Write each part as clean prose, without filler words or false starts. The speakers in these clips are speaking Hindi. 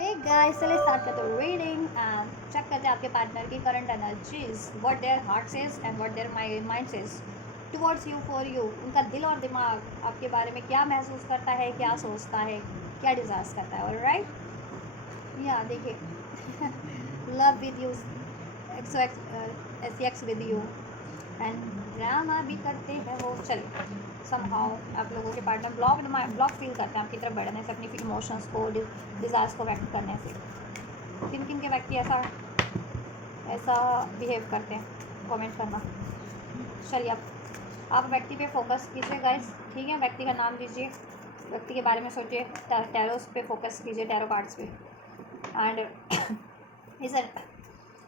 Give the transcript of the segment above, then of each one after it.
Hey guys, so let's start with the reading and check करते हैं आपके पार्टनर की current energies, what their heart says and what their mind says towards you for you. उनका दिल और दिमाग आपके बारे में क्या महसूस करता है, क्या सोचता है, क्या डिज़ायर्स करता है। ऑलराइट, या देखिए love with you, x with you and drama भी करते हैं वो। चलिए, समहाउ आप लोगों के पार्टनर ब्लॉक फील करते हैं आपकी तरफ बढ़ने से, अपनी इमोशंस को, डिज़ायर्स को व्यक्त करने से। किन किन के व्यक्ति ऐसा ऐसा बिहेव करते हैं, कमेंट करना। चलिए, आप व्यक्ति पे फोकस कीजिए गाइस, ठीक है। व्यक्ति का नाम दीजिए, व्यक्ति के बारे में सोचिए, टैरोस पे फोकस कीजिए, टैरो कार्ड्स पे। एंड इस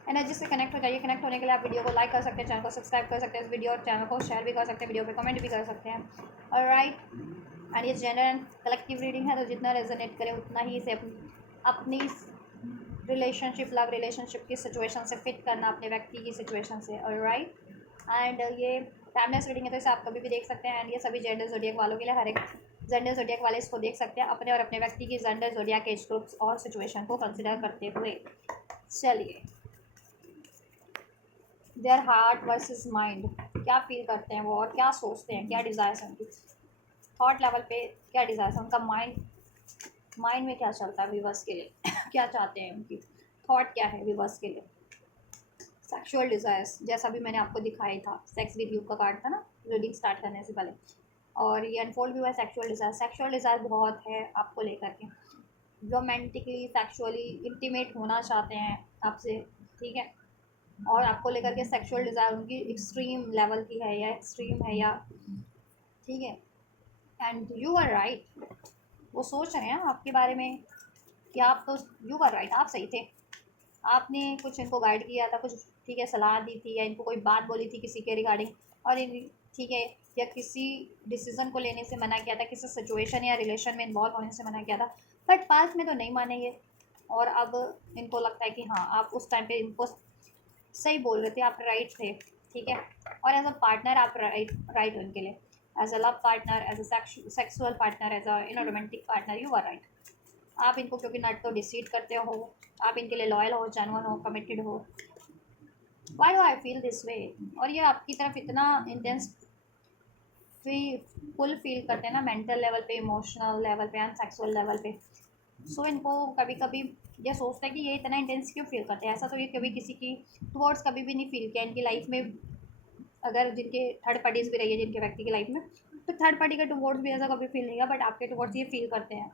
एनर्जी से कनेक्ट हो जाइए। कनेक्ट होने के लिए आप वीडियो को लाइक कर सकते हैं, चैनल को सब्सक्राइब कर सकते हैं, इस वीडियो और चैनल को शेयर भी कर सकते हैं, वीडियो पे कमेंट भी कर सकते हैं। ऑलराइट, एंड ये जनरल एंड कलेक्टिव रीडिंग है, तो जितना रेजोनेट करे उतना ही इसे अपनी रिलेशनशिप, लव रिलेशनशिप की सिचुएशन से फिट करना, अपने व्यक्ति की सिचुएशन से। ऑलराइट, एंड ये टाइमलेस रीडिंग है, तो इसे आप कभी भी देख सकते हैं। एंड ये सभी जेंडर ज़ोडिएक वालों के लिए, हर एक जेंडर ज़ोडिएक वाले इसको देख सकते हैं, अपने और अपने व्यक्ति की जेंडर ज़ोडिएक एज ग्रुप्स और सिचुएशन को कंसिडर करते हुए। चलिए, देयर हार्ट वर्सेस माइंड, क्या फील करते हैं वो और क्या सोचते हैं, क्या डिज़ायर्स हैं उनकी थॉट लेवल पे, क्या डिज़ायर्स है उनका, माइंड में क्या चलता है विवर्स के लिए क्या चाहते हैं, उनकी थॉट क्या है विवर्स के लिए। सेक्सुअल डिज़ायर्स, जैसा भी मैंने आपको दिखाया था, सेक्स विद यू का कार्ड था ना रीडिंग स्टार्ट करने से पहले, और ये अनफोल्ड भी हुआ है। सेक्सुअल डिज़ायर बहुत है आपको लेकर के, रोमांटिकली सेक्सुअली इंटीमेट होना चाहते हैं आपसे, ठीक है। और आपको लेकर के सेक्सुअल डिज़ायर उनकी एक्सट्रीम लेवल की है, या एक्सट्रीम है, या ठीक है। एंड यू आर राइट, वो सोच रहे हैं आपके बारे में कि आप तो, यू आर राइट, आप सही थे। आपने कुछ इनको गाइड किया था, कुछ ठीक है सलाह दी थी, या इनको कोई बात बोली थी किसी के रिगार्डिंग, और इन ठीक है, या किसी डिसीज़न को लेने से मना किया था, किसी सिचुएशन या रिलेशन में इन्वॉल्व होने से मना किया था, बट पास्ट में तो नहीं माने ये। और अब इनको लगता है कि हाँ, आप उस टाइम पे इनको सही बोल रहे थे, आप राइट थे, ठीक है। और एज अ पार्टनर आप राइट हो इनके लिए, as a love partner, as a sexual partner, as a romantic partner, you are right. आप इनको क्योंकि नट तो डिसीड करते हो, आप इनके लिए लॉयल हो, जेन्युइन हो, कमिटेड हो। Y do I feel this वे, और ये आपकी तरफ इतना इंटेंस फुल फील करते हैं ना, मेंटल लेवल पे, इमोशनल लेवल पे एंड सेक्सुअल लेवल पे। सो इनको कभी कभी ये सोचते हैं कि ये इतना इंटेंस क्यों फील करते हैं, ऐसा तो ये कभी किसी की टुवर्ड्स कभी भी नहीं फील किया इनकी लाइफ में। अगर जिनके थर्ड पार्टीज भी रही है जिनके व्यक्ति की लाइफ में, तो थर्ड पार्टी के टुवर्ड्स भी ऐसा कभी फील नहीं किया, बट आपके टुवर्ड्स ये फील करते हैं,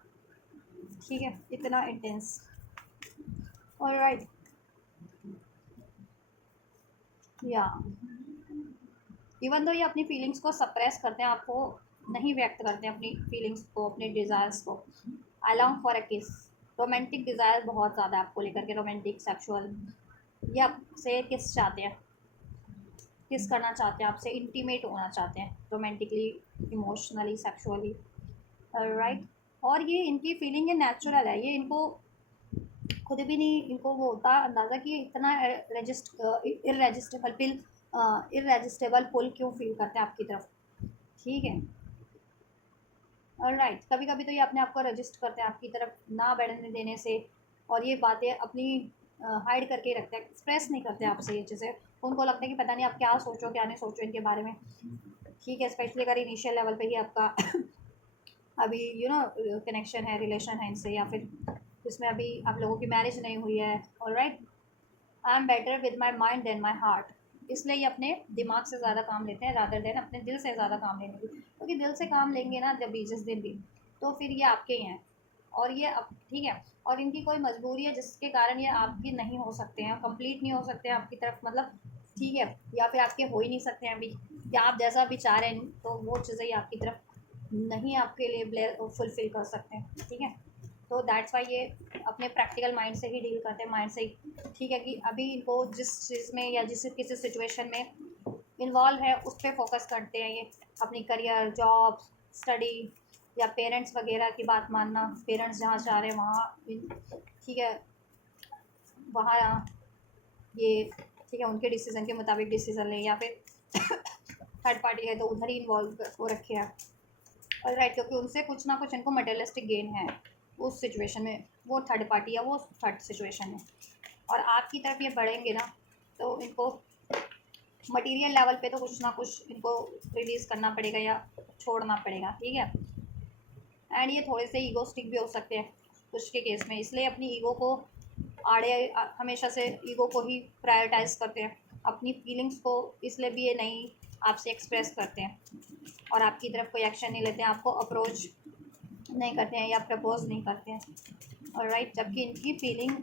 ठीक है, इतना इंटेंस। ऑलराइट, या इवन दो ये अपनी फीलिंग्स को सप्रेस करते हैं, आपको नहीं व्यक्त करते हैं अपनी फीलिंग्स को, अपने डिज़ायर्स को। आई लॉन्ग फॉर अ किस, रोमांटिक डिज़ायर बहुत ज़्यादा आपको लेकर के, रोमांटिक सेक्सुअल, ये आपसे किस चाहते हैं, किस करना चाहते हैं आपसे, इंटीमेट होना चाहते हैं रोमांटिकली, इमोशनली, सेक्सुअली। राइट, और ये इनकी फीलिंग है, नेचुरल है, ये इनको खुद भी नहीं इनको वो होता अंदाज़ा कि इतना इररेजिस्टेबल पुल क्यों फील करते हैं आपकी तरफ, ठीक है। ऑलराइट, कभी कभी तो ये अपने आप को रजिस्ट करते हैं आपकी तरफ ना बढ़ने देने से, और ये बातें अपनी हाइड करके ही रखते हैं, एक्सप्रेस नहीं करते आपसे ये चीज़ें। उनको लगता है कि पता नहीं आप क्या सोचो क्या नहीं सोचो इनके बारे में, ठीक है। स्पेशली अगर इनिशियल लेवल पे ही आपका अभी कनेक्शन है, रिलेशन है इनसे, या फिर इसमें अभी आप लोगों की मैरिज नहीं हुई है। Alright, I am better with my mind than my heart, इसलिए ये अपने दिमाग से ज़्यादा काम लेते हैं रादर देन अपने दिल से ज़्यादा काम लेने की, क्योंकि दिल से काम लेंगे ना जब भी जिस दिन भी, तो फिर ये आपके ही हैं। और ये अब ठीक है, और इनकी कोई मजबूरी है जिसके कारण ये आपकी नहीं हो सकते हैं, कंप्लीट नहीं हो सकते हैं आपकी तरफ, मतलब ठीक है, या फिर आपके हो ही नहीं सकते हैं अभी, या आप जैसा भी चाह रहे हैं तो वो चीज़ें ही आपकी तरफ नहीं आपके लिए फुलफिल कर सकते हैं, ठीक है। तो दैट्स वाई ये अपने प्रैक्टिकल माइंड से ही डील करते हैं, माइंड से ही, ठीक है, कि अभी इनको जिस चीज़ में या जिस किसी सिचुएशन में इन्वॉल्व है उस पर फोकस करते हैं ये, अपनी करियर, जॉब, स्टडी, या पेरेंट्स वगैरह की बात मानना, पेरेंट्स जहाँ चाह रहे हैं वहाँ, ठीक है, वहाँ ये ठीक है, उनके डिसीज़न के मुताबिक डिसीज़न लें, या फिर थर्ड पार्टी है तो उधर ही इन्वॉल्व हो रखे हैं। ऑलराइट, क्योंकि उनसे कुछ ना कुछ इनको मटेरियलिस्टिक गेन है, उस सिचुएशन में, वो थर्ड पार्टी या वो थर्ड सिचुएशन में, और आपकी तरफ ये बढ़ेंगे ना, तो इनको मटेरियल लेवल पे तो कुछ ना कुछ इनको रिलीज़ करना पड़ेगा या छोड़ना पड़ेगा, ठीक है। एंड ये थोड़े से ईगोस्टिक भी हो सकते हैं कुछ के केस में, इसलिए अपनी ईगो को आड़े हमेशा से ईगो को ही प्रायोरिटाइज करते हैं, अपनी फीलिंग्स को इसलिए भी ये नहीं आपसे एक्सप्रेस करते हैं और आपकी तरफ कोई एक्शन नहीं लेते हैं, आपको अप्रोच नहीं करते हैं या प्रपोज नहीं करते हैं, और राइट। जबकि इनकी फीलिंग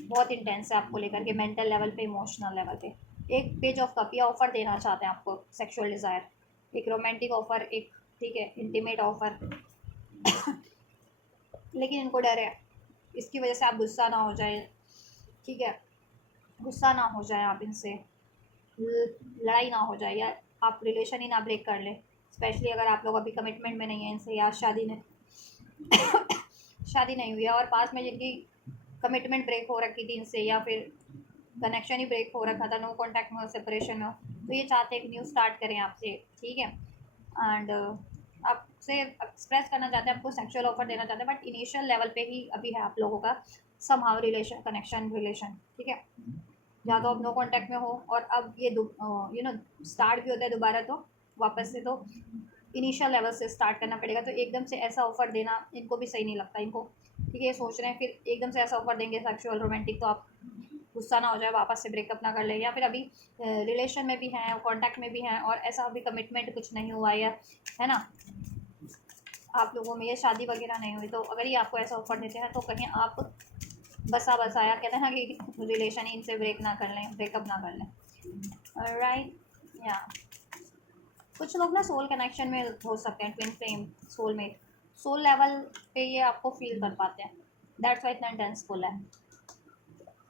बहुत इंटेंस है आपको लेकर के, मेंटल लेवल पे, इमोशनल लेवल पे। एक पेज ऑफ कप या ऑफर देना चाहते हैं आपको, सेक्सुअल डिज़ायर, एक रोमांटिक ऑफर, एक ठीक है इंटीमेट ऑफर लेकिन इनको डर है इसकी वजह से आप गुस्सा ना हो जाए, ठीक है, गुस्सा ना हो जाए आप इनसे, लड़ाई ना हो जाए, या आप रिलेशन ही ना ब्रेक कर लें, स्पेशली अगर आप लोग अभी कमिटमेंट में नहीं है इनसे, या शादी नहीं हुई है और पास में जिनकी कमिटमेंट ब्रेक हो रखी थी इनसे, या फिर कनेक्शन ही ब्रेक हो रखा था, नो कॉन्टैक्ट में हो, सेपरेशन में हो, तो ये चाहते हैं कि न्यू स्टार्ट करें आपसे, ठीक है। एंड आपसे एक्सप्रेस करना चाहते हैं, आपको सेक्सुअल ऑफर देना चाहते हैं, बट इनिशियल लेवल पे ही अभी है आप लोगों का समहाउ रिलेशन, कनेक्शन, रिलेशन, ठीक है। या तो आप नो कॉन्टैक्ट में हो और अब ये स्टार्ट भी होता है दोबारा, तो वापस से तो इनिशियल लेवल से स्टार्ट करना पड़ेगा, तो एकदम से ऐसा ऑफर देना इनको भी सही नहीं लगता इनको, ठीक है। ये सोच रहे हैं फिर एकदम से ऐसा ऑफर देंगे सेक्सुअल रोमांटिक, तो आप गुस्सा ना हो जाए, वापस से ब्रेकअप ना कर ले, या फिर अभी रिलेशन में भी हैं, कॉन्टैक्ट में भी हैं और ऐसा अभी कमिटमेंट कुछ नहीं हुआ है ना, आप लोगों में ये शादी वगैरह नहीं हुई, तो अगर ये आपको ऐसा ऑफर देते हैं तो कहीं आप बसा बसाया कहते हैं ना कि रिलेशन ही इनसे ब्रेक ना कर लें, ब्रेकअप ना कर लें, राइट। या कुछ लोग ना सोल कनेक्शन में हो सकते हैं, twin flame, soulmate, soul level पे ये आपको फील कर पाते हैं, दैट्स वाई इतना इंटेंसफुल है।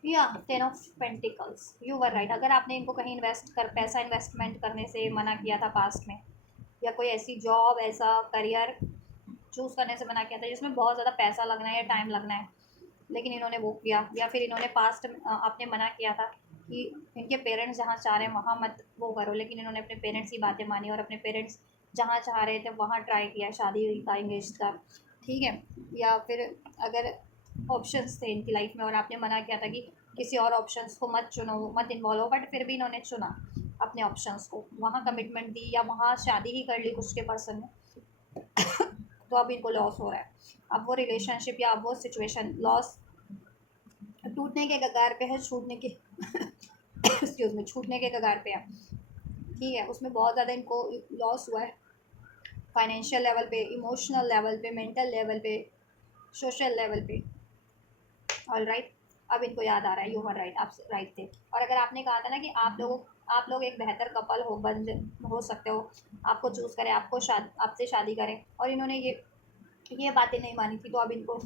या 10 of pentacles, you were right. अगर आपने इनको कहीं पैसा इन्वेस्टमेंट करने से मना किया था पास्ट में, या कोई ऐसी जॉब, ऐसा करियर चूज़ करने से मना किया था जिसमें बहुत ज़्यादा पैसा लगना है या टाइम लगना है, लेकिन इन्होंने वो किया, या फिर इन्होंने पास्ट आपने मना किया था कि इनके पेरेंट्स जहाँ चाह रहे हैं वहाँ मत वो करो, लेकिन इन्होंने अपने पेरेंट्स की बातें मानी और अपने पेरेंट्स जहाँ चाह रहे थे वहाँ ट्राई किया, शादी का, इंगेज का, ठीक है। या फिर अगर ऑप्शंस थे इनकी लाइफ में और आपने मना किया था कि किसी और ऑप्शंस को मत चुनो, मत इन्वॉल्व हो, बट फिर भी इन्होंने चुना अपने ऑप्शंस को, वहाँ कमिटमेंट दी या वहाँ शादी ही कर ली कुछ के पर्सन ने तो अब इनको लॉस हो रहा है, अब वो रिलेशनशिप या अब वो सिचुएशन लॉस, टूटने के कगार पे है, छूटने के एक्सक्यूज में, छूटने के कगार पे है, ठीक है। उसमें बहुत ज़्यादा इनको लॉस हुआ है, फाइनेंशियल लेवल पे, इमोशनल लेवल पे, मेंटल लेवल पे, सोशल लेवल पे, ऑल राइट। अब इनको याद आ रहा है, यू आर राइट, आप राइट थे। और अगर आपने कहा था ना कि आप लोग एक बेहतर कपल हो सकते हो, आपको चूज़ करें, आपसे शादी करें, और इन्होंने ये बातें नहीं मानी थी, तो अब इनको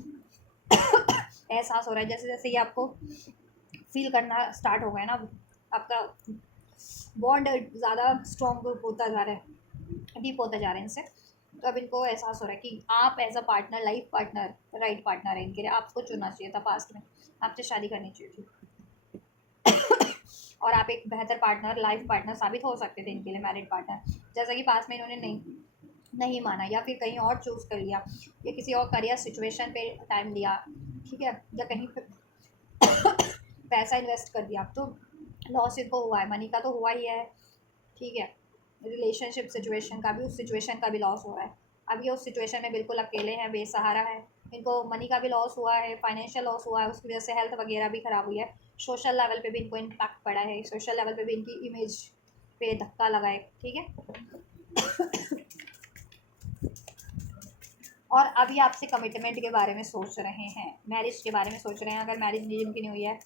एहसास हो रहा है, जैसे जैसे ये आपको फील करना स्टार्ट हो गया ना, आपका बॉन्ड ज़्यादा स्ट्रॉन्ग होता जा रहा है, डीप होता जा रहा है इनसे, तो अब इनको एहसास हो रहा है कि आप as a partner, life partner, right partner है इनके लिए, आपको चुनना चाहिए था पास्ट में, आपसे शादी करनी चाहिए थी और आप एक बेहतर पार्टनर, लाइफ पार्टनर साबित हो सकते थे इनके लिए, मैरिड पार्टनर, जैसा कि पास में इन्होंने नहीं माना, या फिर कहीं और चूज़ कर लिया, या किसी और करियर सिचुएशन पे टाइम दिया, ठीक है, या कहीं पे पैसा इन्वेस्ट कर दिया, तो लॉस इनको हुआ है, मनी का तो हुआ ही है, ठीक है, रिलेशनशिप सिचुएशन का भी, उस सिचुएशन का भी लॉस हो रहा है, अब ये उस सिचुएशन में बिल्कुल अकेले हैं, बेसहारा है, इनको मनी का भी लॉस हुआ है, फाइनेंशियल लॉस हुआ है, उसकी वजह से हेल्थ वगैरह भी ख़राब हुई है, सोशल लेवल पे भी इनको इम्पैक्ट पड़ा है, सोशल लेवल पे भी इनकी इमेज पे धक्का लगा है, ठीक है। और अभी आपसे कमिटमेंट के बारे में सोच रहे हैं, मैरिज के बारे में सोच रहे हैं, अगर मैरिज जिनकी नहीं हुई है,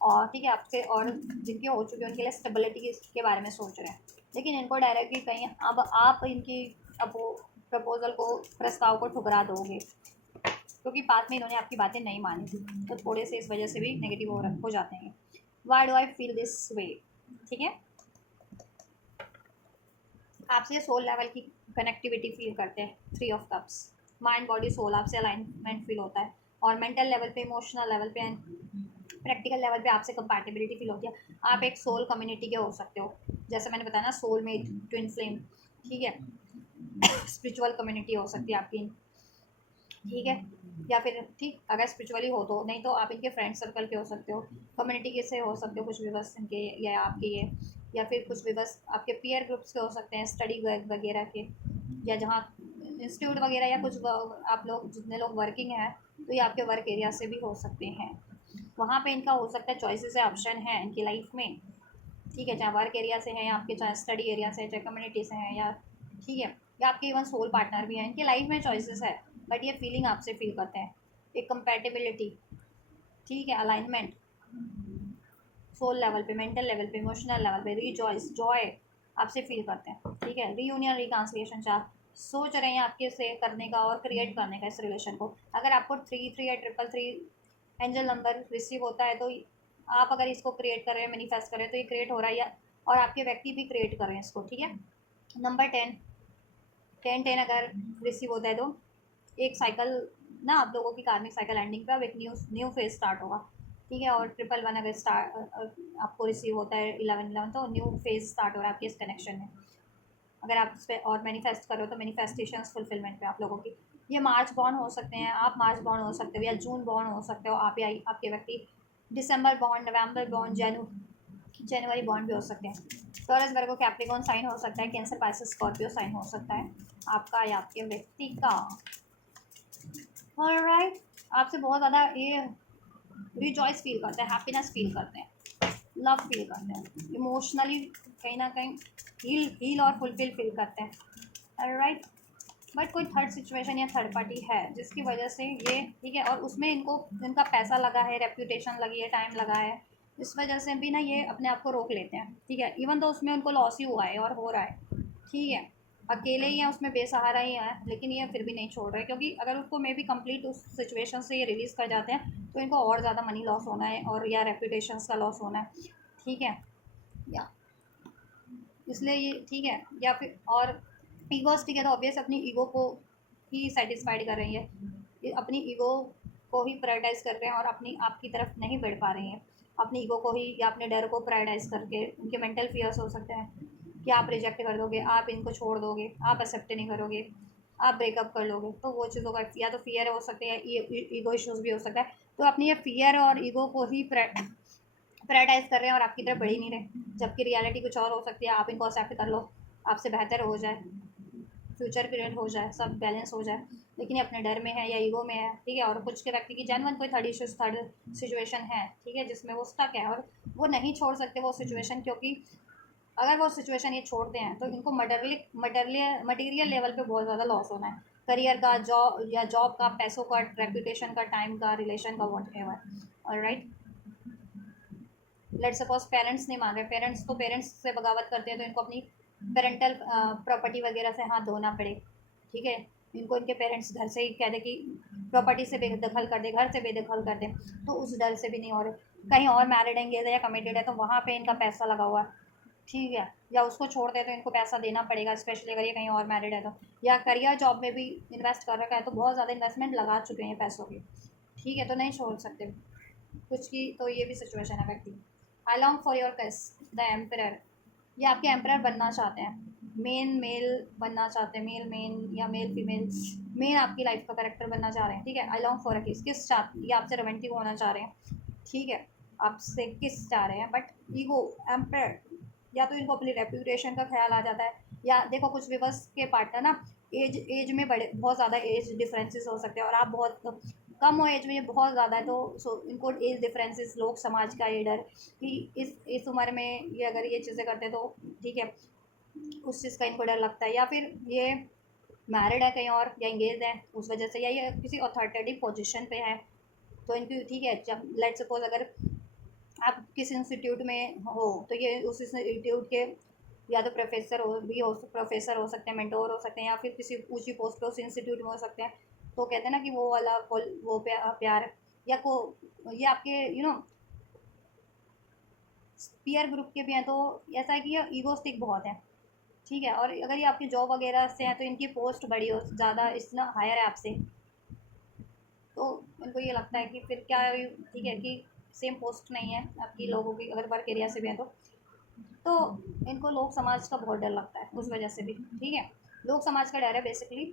और ठीक है आपसे, और जिनकी हो चुकी है उनके लिए स्टेबिलिटी के बारे में सोच रहे हैं, लेकिन इनको डायरेक्टली कहीं अब आप इनकी अब वो प्रपोजल को, प्रस्ताव को ठुकरा दोगे, क्योंकि बाद में इन्होंने आपकी बातें नहीं मानी थी, तो थोड़े से इस वजह से भी नेगेटिव हो जाते हैं। Why do I feel this way, ठीक है। आपसे सोल लेवल की कनेक्टिविटी फील करते हैं, 3 of cups, mind body soul, आपसे अलाइनमेंट फील होता है, और मेंटल लेवल पे, इमोशनल लेवल पे एंड प्रैक्टिकल लेवल पे आपसे कंपैटिबिलिटी फील होती है। आप एक सोल कम्युनिटी के हो सकते हो, जैसे मैंने बताया ना, सोल मेट, ट्विन फ्लेम, ठीक है, स्पिरिचुअल कम्युनिटी हो सकती है आपकी, ठीक है। या फिर ठीक अगर स्पिरिचुअली हो तो, नहीं तो आप इनके फ्रेंड सर्कल के हो सकते हो, कम्युनिटी के से हो सकते हो कुछ भी बस इनके, या आपके ये, या फिर कुछ भी बस आपके पीयर ग्रुप्स के हो सकते हैं, स्टडी वगैरह के, या जहाँ इंस्टीट्यूट वगैरह, या कुछ आप लोग जितने लोग वर्किंग हैं तो ये आपके वर्क एरिया से भी हो सकते हैं। वहाँ पे इनका हो सकता है चॉइसेस है, ऑप्शन है इनकी लाइफ में, ठीक है, चाहे वर्क एरिया से हैं, या आपके चाहे स्टडी एरिया से, चाहे कम्युनिटी से हैं, या ठीक है, या आपके इवन सोल पार्टनर भी हैं, इनकी लाइफ में चॉइसेस है, बट ये फीलिंग आपसे फील करते हैं, एक कंपेटेबिलिटी, ठीक है, अलाइनमेंट, सोल लेवल पे, मेंटल लेवल पे, इमोशनल लेवल पे, रिजॉइस, जॉय आपसे फील करते हैं, ठीक है, रीयूनियन, रिकांसिलेशन, चाह सोच रहे हैं आपके से करने का और क्रिएट करने का इस रिलेशन को। अगर आपको 3 3 या 3 3 एंजल नंबर रिसीव होता है तो आप अगर इसको क्रिएट कर रहे हैं, मैनिफेस्ट कर रहे हैं, तो ये क्रिएट हो रहा है, या और आपके व्यक्ति भी क्रिएट कर रहे हैं इसको, ठीक है। नंबर 10, 10 10 अगर रिसीव होता है तो एक साइकिल ना, आप लोगों की कार्मिक साइकिल एंडिंग पे अब एक न्यू न्यू फेज स्टार्ट होगा, ठीक है। और 1 1 अगर आपको रिसीव होता है 11 11, तो न्यू फेज स्टार्ट हो रहा है आपके इस कनेक्शन में। अगर आप इस पर और मैनिफेस्ट करो तो मैनिफेस्टेशन फुलफिलमेंट पे आप लोगों की, ये मार्च बॉर्न हो सकते हैं, आप मार्च बॉर्न हो सकते हो, या जून बॉर्न हो सकते हो आप, या आपके व्यक्ति दिसंबर बॉन्ड, नवंबर बॉन्ड, जनवरी बॉन्ड भी हो सकते हैं। टॉरस, वर्गो, कैप्रिकॉर्न साइन हो सकता है, कैंसर, पाइसेस, स्कॉर्पियो साइन हो सकता है आपका या आपके व्यक्ति का। ऑलराइट, आपसे बहुत ज़्यादा ये रिजॉइस फील करते हैं, हैप्पीनेस फील करते हैं, लव फील करते हैं, इमोशनली कहीं ना कहीं हील और फुलफिल फील करते हैं। ऑलराइट, बट कोई थर्ड सिचुएशन या थर्ड पार्टी है जिसकी वजह से ये, ठीक है, और उसमें इनको इनका पैसा लगा है, रेप्यूटेशन लगी है, टाइम लगा है, इस वजह से भी ना ये अपने आप को रोक लेते हैं, ठीक है, इवन तो उसमें उनको लॉस ही हुआ है और हो रहा है, ठीक है, अकेले ही हैं उसमें, बेसहारा ही हैं, लेकिन ये फिर भी नहीं छोड़ रहे, क्योंकि अगर उसको मे भी कंप्लीट उस सिचुएशन से ये रिलीज़ कर जाते हैं तो इनको और ज़्यादा मनी लॉस होना है, और या रेप्यूटेशंस का लॉस होना है, ठीक है, या इसलिए ये, ठीक है, या फिर और ईगोस, ठीक है, तो ऑब्वियस अपनी ईगो को ही सेटिस्फाइड कर रही है, ये अपनी ईगो को ही प्रायोरिटाइज कर रहे हैं, और अपनी आपकी तरफ नहीं बढ़ पा रही हैं, अपनी ईगो को ही या अपने डर को प्रायोरिटाइज करके। उनके मेंटल फियर्स हो सकते हैं कि आप रिजेक्ट कर दोगे, आप इनको छोड़ दोगे, आप एक्सेप्ट नहीं करोगे, आप ब्रेकअप कर लोगे, तो वो चीज़ों का या तो फियर हो सकता है, या ईगो इश्यूज भी हो सकता है, तो अपनी ये फियर और ईगो को ही प्रायोरिटाइज कर रहे हैं और आपकी तरफ बढ़ ही नहीं रहे, जबकि रियलिटी कुछ और हो सकती है, आप इनको एक्सेप्ट कर लो, आपसे बेहतर हो जाए, फ्यूचर क्रिएट हो जाए, सब बैलेंस हो जाए, लेकिन ये अपने डर में है या ईगो में है, ठीक है। और कुछ के व्यक्ति की जेन्युइन कोई थर्ड इश्यूज, थर्ड सिचुएशन है, ठीक है, जिसमें वो स्टक है और वो नहीं छोड़ सकते वो सिचुएशन, क्योंकि अगर वो सिचुएशन ये छोड़ते हैं तो इनको मटेरियल लेवल पे बहुत ज़्यादा लॉस होना है, करियर का, जॉब या जॉब का, पैसों का, रेपुटेशन का, टाइम का, रिलेशन का, what ever. Alright, let suppose parents नहीं मान रहे, पेरेंट्स से बगावत करते हैं, तो इनको अपनी पेरेंटल प्रॉपर्टी वगैरह से हाथ धोना पड़े, ठीक है, इनको इनके पेरेंट्स घर से ही कह दे कि प्रॉपर्टी से बेदखल कर दे, घर से बेदखल कर दे, तो उस डर से भी नहीं हो रहे। कहीं और मैरिड एंगेज है या कमिटेड है तो वहाँ पे इनका पैसा लगा हुआ है, ठीक है, या उसको छोड़ दे तो इनको पैसा देना पड़ेगा, स्पेशली अगर ये कहीं और मैरिड है तो, या करियर जॉब में भी इन्वेस्ट कर रखा है तो बहुत ज़्यादा इन्वेस्टमेंट लगा चुके हैं पैसों की, ठीक है, तो नहीं छोड़ सकते कुछ की, तो ये भी सिचुएशन है व्यक्ति। I long for your kiss, the emperor, ये आपके एम्परर बनना चाहते हैं, मेल बनना चाहते हैं, मेन या मेल फीमेल, मेन आपकी लाइफ का करेक्टर बनना चाह रहे हैं, ठीक है। आई लॉन्ग फॉर अ किस चाह, ये आपसे रोमांटिक होना चाह रहे हैं, ठीक है, आपसे किस चाह रहे हैं, बट ईगो, एम्परर, या तो इनको अपनी रेप्यूटेशन का ख्याल आ जाता है, या देखो कुछ विवर्स के पार्टनर ना एज में बड़े, बहुत ज़्यादा एज डिफरेंसेस हो सकते हैं, और आप बहुत कम हो एज में, ये बहुत ज़्यादा है, तो इनको एज डिफरेंसेस, लोग समाज का ये डर कि इस उम्र में ये अगर ये चीज़ें करते हैं तो, ठीक है, उस चीज़ का इनको डर लगता है, या फिर ये मैरिड है कहीं और, या इंगेज है उस वजह से, या ये किसी अथॉरिटेटिव पोजीशन पे है, तो इनकी, ठीक है, जब लेट सपोज अगर आप किसी इंस्टीट्यूट में हो तो ये उस इंस्टीट्यूट के या तो प्रोफेसर हो सकते हैं, मेंटोर हो सकते हैं, या फिर किसी ऊंची पोस्ट पे उस इंस्टीट्यूट में हो सकते हैं, तो कहते हैं ना कि वो वाला वो प्यार, या को ये आपके पीयर ग्रुप के भी हैं, तो ऐसा है कि ये ईगोस्टिक बहुत है, ठीक है, और अगर ये आपकी जॉब वगैरह से हैं तो इनकी पोस्ट बड़ी हो ज़्यादा, इतना हायर है आपसे, तो उनको ये लगता है कि फिर क्या, ठीक है, कि सेम पोस्ट नहीं है आपकी, लोगों की अगर वर्क एरिया से भी है तो इनको लोग समाज का बहुत डर लगता है उस वजह से भी, ठीक है, लोग समाज का डर है बेसिकली,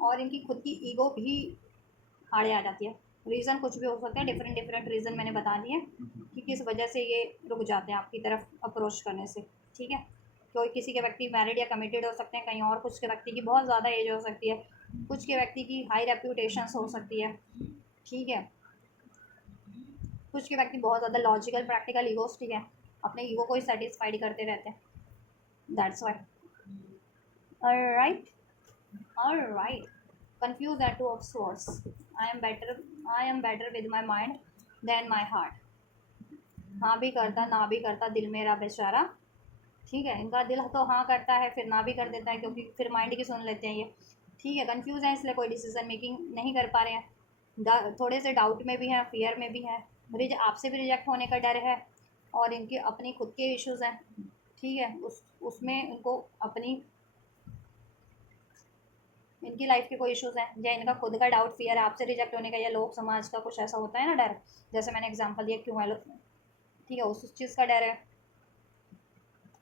और इनकी खुद की ईगो भी हाड़े आ जाती है। रीज़न कुछ भी हो सकता है, डिफरेंट डिफरेंट रीज़न मैंने बता दिए कि किस वजह से ये रुक जाते हैं आपकी तरफ अप्रोच करने से। ठीक है, कोई किसी के व्यक्ति मैरिड या कमिटेड हो सकते हैं कहीं और, कुछ के व्यक्ति की बहुत ज़्यादा एज हो सकती है, कुछ के व्यक्ति की हाई रेप्यूटेशंस हो सकती है। ठीक है, कुछ के व्यक्ति बहुत ज़्यादा लॉजिकल प्रैक्टिकल ईगोस्टिक है, अपने ईगो को ही सेटिस्फाइड करते रहते हैं। That's why. Alright, alright. Confuse at two of swords. I am better with my mind than my heart. हाँ भी करता ना भी करता दिल मेरा बेचारा। ठीक है, इनका दिल तो हाँ करता है, फिर ना भी कर देता है, क्योंकि फिर माइंड की सुन लेते हैं ये। ठीक है, कंफ्यूज है इसलिए कोई डिसीजन मेकिंग नहीं कर पा रहे हैं, थोड़े से डाउट में भी हैं, फियर में भी हैं, आपसे भी रिजेक्ट होने का डर है, और इनके अपनी खुद के इश्यूज़ हैं। ठीक है, उसमें इनको अपनी इनकी लाइफ के कोई इश्यूज़ हैं, या इनका खुद का डाउट फियर है आपसे रिजेक्ट होने का, या लोग समाज का कुछ ऐसा होता है ना डर, जैसे मैंने एग्जांपल दिया क्यों है। ठीक है, उस चीज़ का डर है,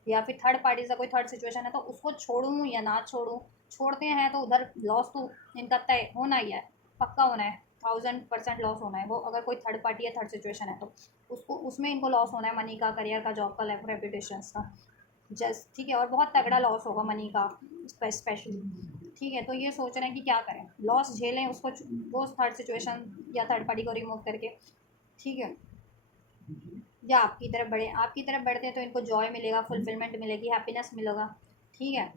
या फिर थर्ड पार्टी से कोई थर्ड सिचुएशन है तो उसको छोड़ूं या ना छोड़ूं। छोड़ते हैं तो उधर लॉस तो इनका तय होना ही है, पक्का होना है, 1000% लॉस होना है वो, अगर कोई थर्ड पार्टी या थर्ड सिचुएशन है तो उसको उसमें इनको लॉस होना है, मनी का, करियर का, जॉब का, रेपुटेशन का। जस्ट ठीक है, और बहुत तगड़ा लॉस होगा मनी का स्पेशली। ठीक है, तो ये सोच रहे हैं कि क्या करें, लॉस झेलें उसको, वो थर्ड सिचुएशन या थर्ड पार्टी को रिमूव करके। ठीक है, या आपकी तरफ बढ़े, आपकी तरफ बढ़ते हैं तो इनको जॉय मिलेगा, फुलफिलमेंट मिलेगी, हैप्पीनेस मिलेगा। ठीक है,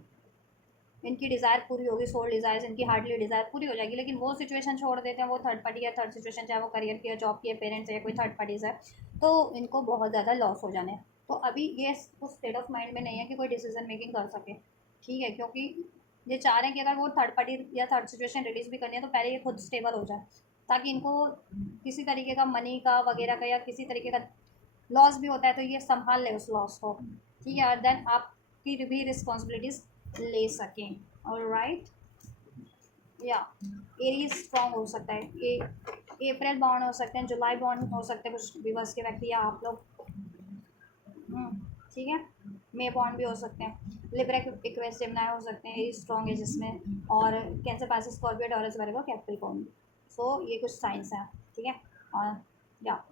इनकी डिज़ायर पूरी होगी, सोल डिज़ायर्स, इनकी हार्टली डिज़ायर पूरी हो जाएगी। लेकिन वो सिचुएशन छोड़ देते हैं, वो थर्ड पार्टी या थर्ड सिचुएशन, चाहे वो करियर की या जॉब की या पेरेंट्स है या कोई थर्ड पार्टीज़ है, तो इनको बहुत ज़्यादा लॉस हो जाने। तो अभी ये उस स्टेट ऑफ माइंड में नहीं है कि कोई डिसीजन मेकिंग कर सके। ठीक है, क्योंकि ये चाह रहे हैं कि अगर वो थर्ड पार्टी या थर्ड सिचुएशन रिलीज़ भी करनी है तो पहले ये खुद स्टेबल हो जाए, ताकि इनको किसी तरीके का मनी का वगैरह का या किसी तरीके का लॉस भी होता है तो ये संभाल ले उस लॉस को। ठीक है, और देन आपकी भी रिस्पॉन्सिबिलिटीज़ ले सकें। ऑलराइट, या एरीज स्ट्रॉन्ग हो सकता है, अप्रैल बॉन्ड हो सकते हैं, जुलाई बॉन्ड हो सकते हैं कुछ व्यूअर्स के व्यक्ति या आप लोग। ठीक है, मे बॉन्ड भी हो सकते हैं, लिब्रा इक्वेस्ट जेमिनी हो सकते हैं, एरीज स्ट्रॉन्ग है जिसमें, और कैंसर, पाइसेस, स्कॉर्पियो, टॉरस, वर्गो, कैप्रिकॉर्न। सो ये कुछ साइंस हैं। ठीक है, और या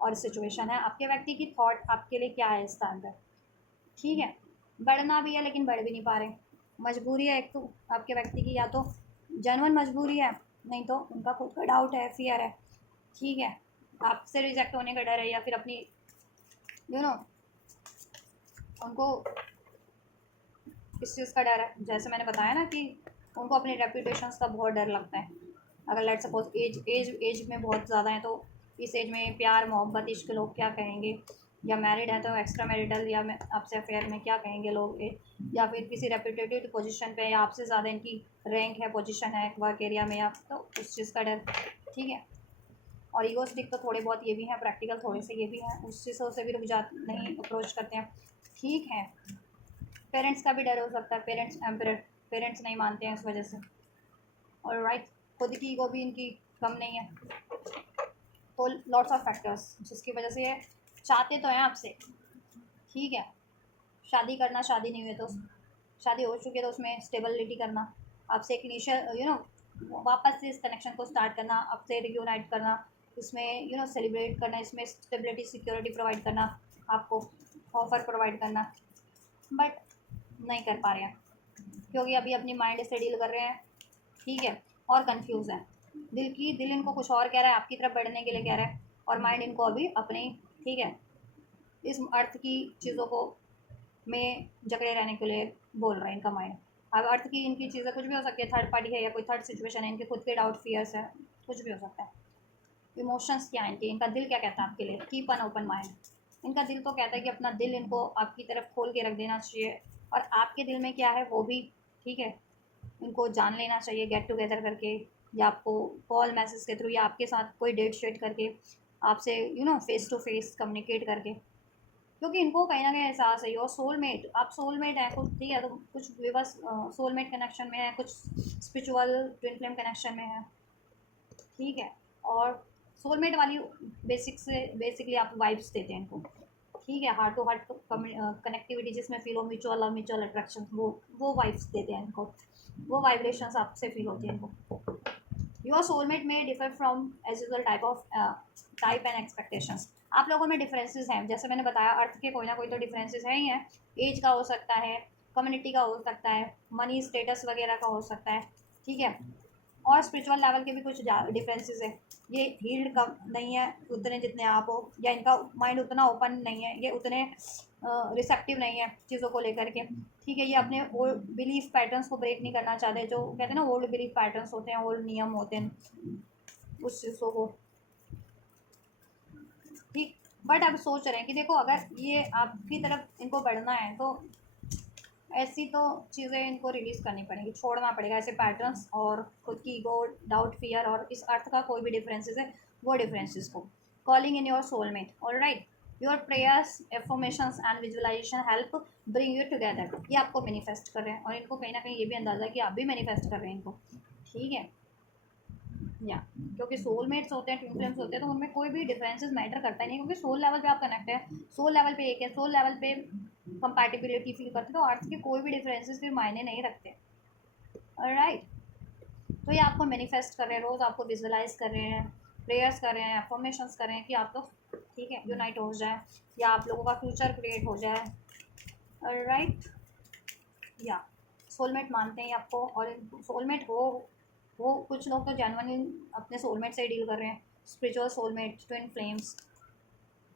और सिचुएशन है, आपके व्यक्ति की थॉट आपके लिए क्या है इस टाइम पर। ठीक है, बढ़ना भी है लेकिन बढ़ भी नहीं पा रहे, मजबूरी है एक तो आपके व्यक्ति की, या तो जेन्युइन मजबूरी है, नहीं तो उनका खुद का डाउट है, फियर है। ठीक है, आपसे रिजेक्ट होने का डर है, या फिर अपनी यू नो उनको इस चीज़ का डर है, जैसे मैंने बताया ना कि उनको अपनी रेपुटेशंस का बहुत डर लगता है। अगर लेट सपोज एज में बहुत ज़्यादा है तो इस एज में प्यार मोहब्बत इश्क लोग क्या कहेंगे, या मैरिड है तो एक्स्ट्रा मैरिटल या आपसे अफेयर में क्या कहेंगे लोग, या फिर किसी रेपुटेटिव पोजीशन पे या आपसे ज़्यादा इनकी रैंक है, पोजीशन है वर्क एरिया में, या तो उस चीज़ का डर। ठीक है, और ईगोस्टिक तो थोड़े बहुत ये भी हैं, प्रैक्टिकल थोड़े से ये भी हैं, उस चीज़ों से भी रुक जा नहीं अप्रोच करते हैं। ठीक है, पेरेंट्स का भी डर हो सकता है, पेरेंट्स नहीं मानते हैं इस वजह से। और राइट, खुद की ईगो भी इनकी कम नहीं है, तो लॉट्स ऑफ फैक्टर्स जिसकी वजह से ये चाहते तो हैं आपसे। ठीक है, शादी करना, शादी नहीं हुई तो शादी हो चुकी है तो उसमें स्टेबिलिटी करना, आपसे एक इनिशियल वापस से इस कनेक्शन को स्टार्ट करना, आपसे रियूनाइट करना, इसमें सेलिब्रेट करना, इसमें स्टेबिलिटी सिक्योरिटी प्रोवाइड करना, आपको ऑफर प्रोवाइड करना, बट नहीं कर पा रहे हैं क्योंकि अभी अपनी माइंड से डील कर रहे हैं। ठीक है, और कंफ्यूज है, दिल इनको कुछ और कह रहा है, आपकी तरफ बढ़ने के लिए कह रहा है, और माइंड इनको अभी अपनी, ठीक है, इस अर्थ की चीज़ों को में जकड़े रहने के लिए बोल रहा है इनका माइंड। अब अर्थ की इनकी चीज़ें कुछ भी हो सकती है, थर्ड पार्टी है या कोई थर्ड सिचुएशन है, इनके खुद के डाउट फियर्स है, कुछ भी हो सकता है। इमोशंस क्या है इनके, इनका दिल क्या कहता है आपके लिए, कीप एन ओपन माइंड। इनका दिल तो कहता है कि अपना दिल इनको आपकी तरफ खोल के रख देना चाहिए, और आपके दिल में क्या है वो भी, ठीक है, इनको जान लेना चाहिए, गेट टुगेदर करके, या आपको कॉल मैसेज के थ्रू, या आपके साथ कोई डेट शेट करके, आपसे फेस टू फेस कम्युनिकेट करके, क्योंकि इनको कहीं ना कहीं एहसास है, और सोलमेट, आप सोलमेट हैं कुछ। ठीक है, तो कुछ विवश सोलमेट कनेक्शन में है, कुछ स्पिरिचुअल ट्विन फ्लेम कनेक्शन में है। ठीक है, और सोलमेट वाली बेसिकली आप वाइब्स देते हैं इनको। ठीक है, हार्ट टू हार्ट कनेक्टिविटी जिसमें फील हो, म्यूचुअल लव, म्यूचुअल अट्रैक्शन, वो वाइब्स देते हैं इनको, वो वाइब्रेशंस आपसे फील होती हैं इनको। Your soulmate may differ from as usual type and expectations. आप लोगों में डिफरेंसेस हैं, जैसे मैंने बताया अर्थ के कोई ना कोई तो डिफरेंसेस हैं ही हैं। एज का हो सकता है, कम्युनिटी का हो सकता है, मनी स्टेटस वगैरह का हो सकता है, ठीक है। और स्पिरिचुअल लेवल के भी कुछ डिफरेंसेस है। ये हील्ड कम नहीं है उतने जितने आप हो, या इनका माइंड उतना ओपन नहीं है, ये उतने रिसेप्टिव नहीं है चीज़ों को लेकर के, ठीक है। ये अपने ओल्ड बिलीफ पैटर्न्स को ब्रेक नहीं करना चाहते, जो कहते हैं ना ओल्ड बिलीफ पैटर्न्स होते हैं, ओल्ड नियम होते हैं उस चीज़ों को, ठीक। बट अब सोच रहे हैं कि देखो अगर ये आपकी तरफ इनको बढ़ना है तो ऐसी तो चीज़ें इनको रिलीज़ करनी पड़ेगी, छोड़ना पड़ेगा ऐसे पैटर्न्स, और खुद की ईगो, डाउट, फियर और इस अर्थ का कोई भी डिफरेंसेस है वो डिफरेंसेस को। Calling in your soulmate, alright. Your prayers, affirmations and visualization help bring you together. ये आपको मैनिफेस्ट कर रहे हैं, और इनको कहीं ना कहीं ये भी अंदाज़ा है कि आप भी मैनिफेस्ट कर रहे हैं इनको, ठीक है। या क्योंकि सोलमेट्स होते हैं, ट्विन फ्लेम्स होते हैं, तो उनमें कोई भी डिफरेंसेस मैटर करता ही नहीं, क्योंकि सोल लेवल पे आप कनेक्ट है, सोल लेवल पे एक है, सोल लेवल पे कंपैटिबिलिटी फील करते हैं, तो अर्थ के कोई भी डिफरेंसेस फिर मायने नहीं रखते, राइट। तो ये आपको मैनिफेस्ट कर रहे हैं, रोज़ आपको विजुअलाइज कर रहे हैं, प्रेयर्स कर रहे हैं, अफर्मेशंस कर रहे हैं कि आप लोग, ठीक है, यूनाइट हो जाए, या आप लोगों का फ्यूचर क्रिएट हो जाए, राइट। या सोलमेट मानते हैं आपको, और सोलमेट हो, वो कुछ लोग तो जेन्युइनली अपने सोलमेट से ही डील कर रहे हैं। Spiritual soulmate, twin flames,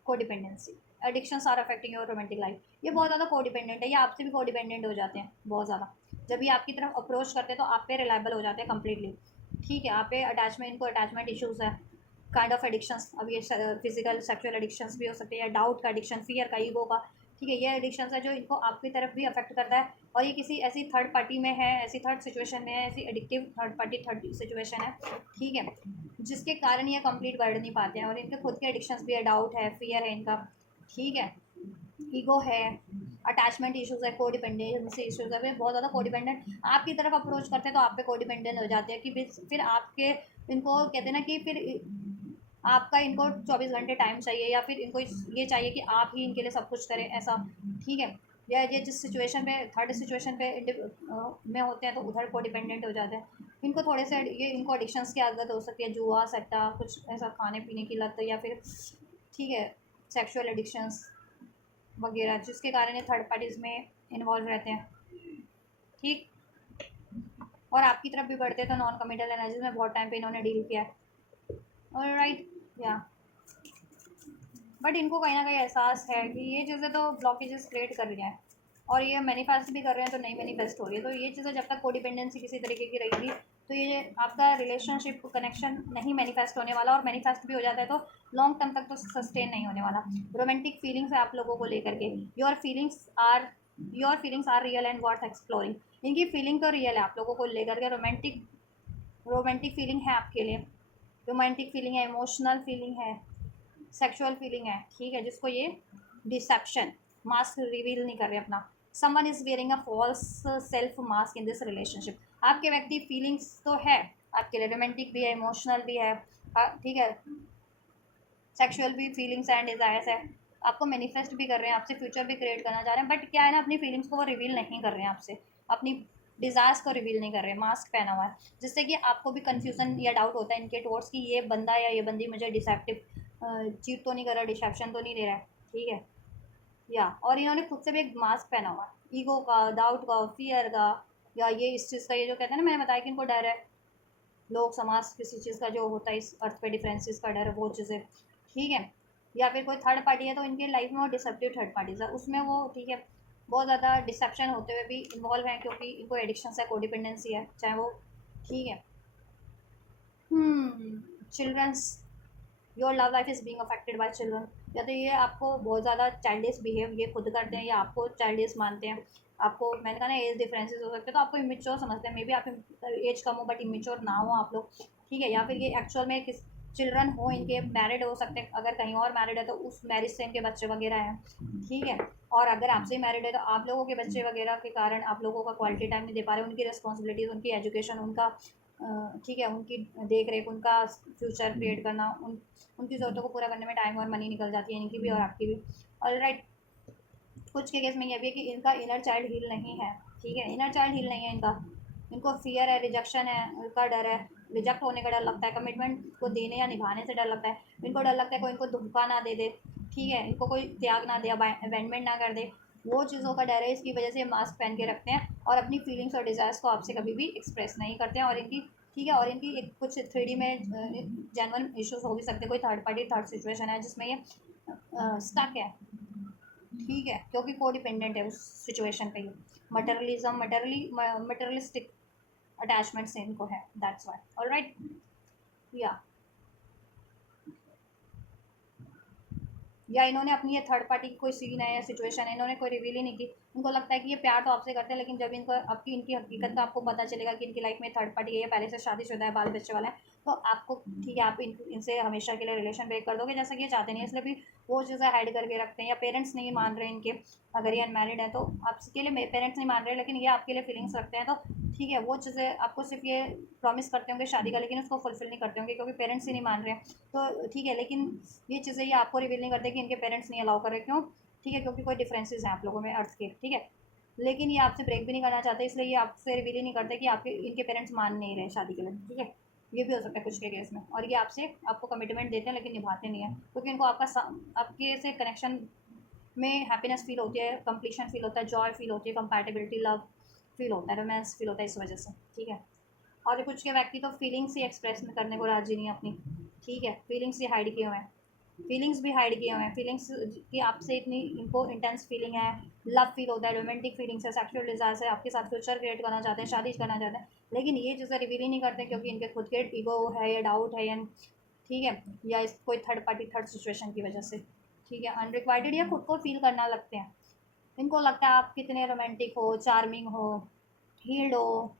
codependency, addictions are affecting your romantic life. ये बहुत ज़्यादा कोडिपेंडेंट है, ये आपसे भी कोडिपेंडेंट हो जाते हैं बहुत ज़्यादा। जब ये आपकी तरफ अप्रोच करते हैं तो आप पे रिलायबल हो जाते हैं कम्प्लीटली, ठीक है। आप पे अटैचमेंट, इनको अटैचमेंट इशूज़ है, काइंड ऑफ एडिक्शंस। अब ये फिजिकल सेक्सुअल एडिक्शंस भी हो सकते हैं, या डाउट का एडिक्शन, फियर का, ईगो का, ठीक है। ये एडिक्शंस है जो इनको आपकी तरफ भी अफेक्ट करता है, और ये किसी ऐसी थर्ड पार्टी में है, ऐसी थर्ड सिचुएशन में है, ऐसी एडिक्टिव थर्ड सिचुएशन है, ठीक है, जिसके कारण ये कंप्लीट बढ़ नहीं पाते हैं, और इनके खुद के एडिक्शंस भी है, डाउट है, फियर है इनका, ठीक है, ईगो है, अटैचमेंट इश्यूज है, कोडिपेंडेंसी इश्यूज है। वे बहुत ज़्यादा कोडिपेंडेंट आपकी तरफ अप्रोच करते हैं तो आप पे कोडिपेंडेंट हो जाते हैं, कि फिर आपके, इनको कहते हैं ना कि फिर आपका इनको 24 घंटे टाइम चाहिए, या फिर इनको ये चाहिए कि आप ही इनके लिए सब कुछ करें, ऐसा, ठीक है। या ये जिस सिचुएशन पे, थर्ड सिचुएशन पे में होते हैं तो उधर को डिपेंडेंट हो जाते हैं। इनको थोड़े से ये, इनको एडिक्शंस की आदत हो सकती है, जुआ, सट्टा, कुछ ऐसा खाने पीने की लत, या फिर, ठीक है, सेक्सुअल एडिक्शंस वगैरह, जिसके कारण ये थर्ड पार्टीज़ में इन्वॉल्व रहते हैं, ठीक। और आपकी तरफ भी बढ़ते हैं तो नॉन कमिटल एनर्जी में बहुत टाइम पे इन्होंने डील किया है, ऑलराइट। या बट इनको कहीं ना कहीं एहसास है कि ये चीज़ें तो ब्लॉकेजेस क्रिएट कर रही हैं, और ये मैनिफेस्ट भी कर रहे हैं तो नहीं मैनिफेस्ट हो रही है। तो ये चीज़ें जब तक कोडिपेंडेंसी किसी तरीके की रहेगी तो ये आपका रिलेशनशिप कनेक्शन नहीं मैनिफेस्ट होने वाला, और मैनिफेस्ट भी हो जाता है तो लॉन्ग टर्म तक तो सस्टेन नहीं होने वाला। रोमांटिक फीलिंग्स है आप लोगों को लेकर के, your feelings are real and worth exploring. इनकी फीलिंग तो रियल है आप लोगों को लेकर के, रोमांटिक फीलिंग है आपके लिए, रोमांटिक फीलिंग है, इमोशनल फीलिंग है, सेक्सुअल फीलिंग है, ठीक है, जिसको ये डिसेप्शन, मास्क रिवील नहीं कर रहे अपना। Someone is wearing a false self mask in this relationship. आपके व्यक्ति फीलिंग्स तो है आपके लिए, रोमांटिक भी है, इमोशनल भी है, ठीक है, सेक्सुअल भी फीलिंग्स एंड डिजायर्स है, आपको मैनिफेस्ट भी कर रहे हैं, आपसे फ्यूचर भी क्रिएट करना चाह रहे हैं, बट क्या है ना, अपनी फीलिंग्स को वो रिवील नहीं कर रहे हैं आपसे, अपनी डिज़ायर्स को रिवील नहीं कर रहे हैं, मास्क पहना हुआ है, जिससे कि आपको भी कन्फ्यूजन या डाउट होता है इनके टुवर्ड्स कि ये बंदा या ये बंदी मुझे डिसेप्टिव चीट तो नहीं कर रहा, डिसेप्शन तो नहीं दे रहा है, ठीक है। या और इन्होंने खुद से भी एक मास्क पहना हुआ है, ईगो का, डाउट का, फियर का, या ये इस चीज़ का, ये जो कहते हैं ना, मैंने बताया कि इनको डर है, लोग समाज किसी चीज़ का जो होता है इस अर्थ पे डिफरेंसेस का डर, वो चीज़ें, ठीक है। या फिर कोई थर्ड पार्टी है तो इनके लाइफ में वो डिसेप्टिव थर्ड पार्टीज है, उसमें वो, ठीक है, बहुत ज़्यादा डिसेप्शन होते हुए भी इन्वॉल्व हैं, क्योंकि इनको एडिक्शन है, कोडिपेंडेंसी है, चाहे वो, ठीक है। Childrens, your love life is being affected by children. या तो ये आपको बहुत ज़्यादा चाइल्डिश बिहेव ये खुद करते हैं, या आपको चाइल्डिश मानते हैं, आपको, मैंने कहा ना, एज डिफरेंसेस हो सकते हैं तो आपको इमेच्योर समझते हैं, मे बी आप एज कम हो बट इमेच्योर ना हो आप लोग, ठीक है। या फिर ये एक्चुअल में किस चिल्ड्रन हो इनके, मैरिड हो सकते हैं, अगर कहीं और मैरिड है तो उस मैरिज से इनके बच्चे वगैरह हैं, ठीक है। और अगर आपसे मैरिड है तो आप लोगों के बच्चे वगैरह के कारण आप लोगों का क्वालिटी टाइम नहीं दे पा रहे, उनकी रिस्पॉन्सिबिलिटीज़, उनकी एजुकेशन, उनका, ठीक है, उनकी देख रेख, उनका फ्यूचर क्रिएट करना, उनकी ज़रूरतों को पूरा करने में टाइम और मनी निकल जाती है, इनकी भी और आपकी भी, ऑलराइट। कुछ के केस में ये भी है कि इनका इनर चाइल्ड हील नहीं है, ठीक है, इनर चाइल्ड हील नहीं है इनका, इनको फियर है, रिजेक्शन है, उनका डर है, रिजेक्ट होने का डर लगता है, कमिटमेंट को देने या निभाने से डर लगता है, इनको डर लगता है कोई इनको धोखा ना दे दे, ठीक है, इनको कोई त्याग ना दे, अबैंडमेंट ना कर दे, वो चीज़ों का डर है। इसकी वजह से ये मास्क पहन के रखते हैं और अपनी फीलिंग्स और डिज़ायर्स को आपसे कभी भी एक्सप्रेस नहीं करते हैं। और इनकी, ठीक है, और इनकी एक कुछ 3D में जेन्युइन इश्यूज हो भी सकते हैं, कोई थर्ड पार्टी थर्ड सिचुएशन है जिसमें ये स्टक है, ठीक है, क्योंकि को डिपेंडेंट है उस सिचुएशन पे ही। मटेरियलिज्म, मटेरियलिस्टिक अटैचमेंट से इनको है, दैट्स वाई। ऑलराइट, या इन्होंने अपनी ये थर्ड पार्टी की कोई सीन है या सिचुएशन है, इन्होंने कोई रिवील ही नहीं की। उनको लगता है कि ये प्यार तो आपसे करते हैं, लेकिन जब इनको आपकी इनकी हकीकत का आपको पता चलेगा कि इनकी लाइफ में थर्ड पार्टी है, ये पहले से शादीशुदा है, बाल बच्चे वाला है, तो आपको, ठीक है, आप इनसे हमेशा के लिए रिलेशन ब्रेक कर दोगे, जैसा कि ये चाहते नहीं है, इसलिए भी वो चीज़ें हाइड करके रखते हैं। या पेरेंट्स नहीं मान रहे इनके, अगर ये अनमैरिड है तो आपके लिए पेरेंट्स नहीं मान रहे, लेकिन ये आपके लिए फीलिंग्स रखते हैं, तो ठीक है, वो चीज़ें आपको सिर्फ ये प्रॉमिस करते होंगे शादी का, लेकिन उसको फुलफिल नहीं करते होंगे क्योंकि पेरेंट्स ही नहीं मान रहे हैं। तो ठीक है, लेकिन ये चीज़ें ये आपको रिवील नहीं करते कि इनके पेरेंट्स नहीं अलाउ कर रहे, क्यों, ठीक है, क्योंकि कोई डिफरेंसेस हैं आप लोगों में अर्थ के, ठीक है, लेकिन ये आपसे ब्रेक भी नहीं करना चाहते, इसलिए ये आपसे रिवील ही नहीं करते कि आपके इनके पेरेंट्स मान नहीं रहे शादी के लिए, ठीक है। ये भी हो सकता है कुछ के केस में, और ये आपसे आपको कमिटमेंट देते हैं लेकिन निभाते नहीं है, क्योंकि इनको आपके से कनेक्शन में हैप्पीनेस फील होती है, कंप्लीशन फील होता है, जॉय फील होती है, कंपैटिबिलिटी, लव फील होता है, रोमांस फील होता है, इस वजह से, ठीक है। और कुछ के व्यक्ति तो फीलिंग्स ही एक्सप्रेस करने को राजी नहीं है अपनी, ठीक है, फीलिंग्स ही हाइड किए हुए हैं, फीलिंग्स भी हाइड किए हुए हैं, फीलिंग्स की आपसे इतनी इनको इंटेंस फीलिंग है, लव फील होता है, रोमांटिक फीलिंग्स है, सेक्सुअल डिज़ायर्स है, आपके साथ फ्यूचर क्रिएट करना चाहते हैं, शादी करना चाहते हैं, लेकिन ये चीज़ें रिवील ही नहीं करते क्योंकि इनके खुद के ईगो है या डाउट है, या ठीक है, या इस कोई थर्ड पार्टी थर्ड सिचुएशन की वजह से, ठीक है, अनरिक्वाइटेड या खुद को फील करना लगते हैं। इनको लगता है आप कितने रोमांटिक हो, चार्मिंग हो, हील्ड हो,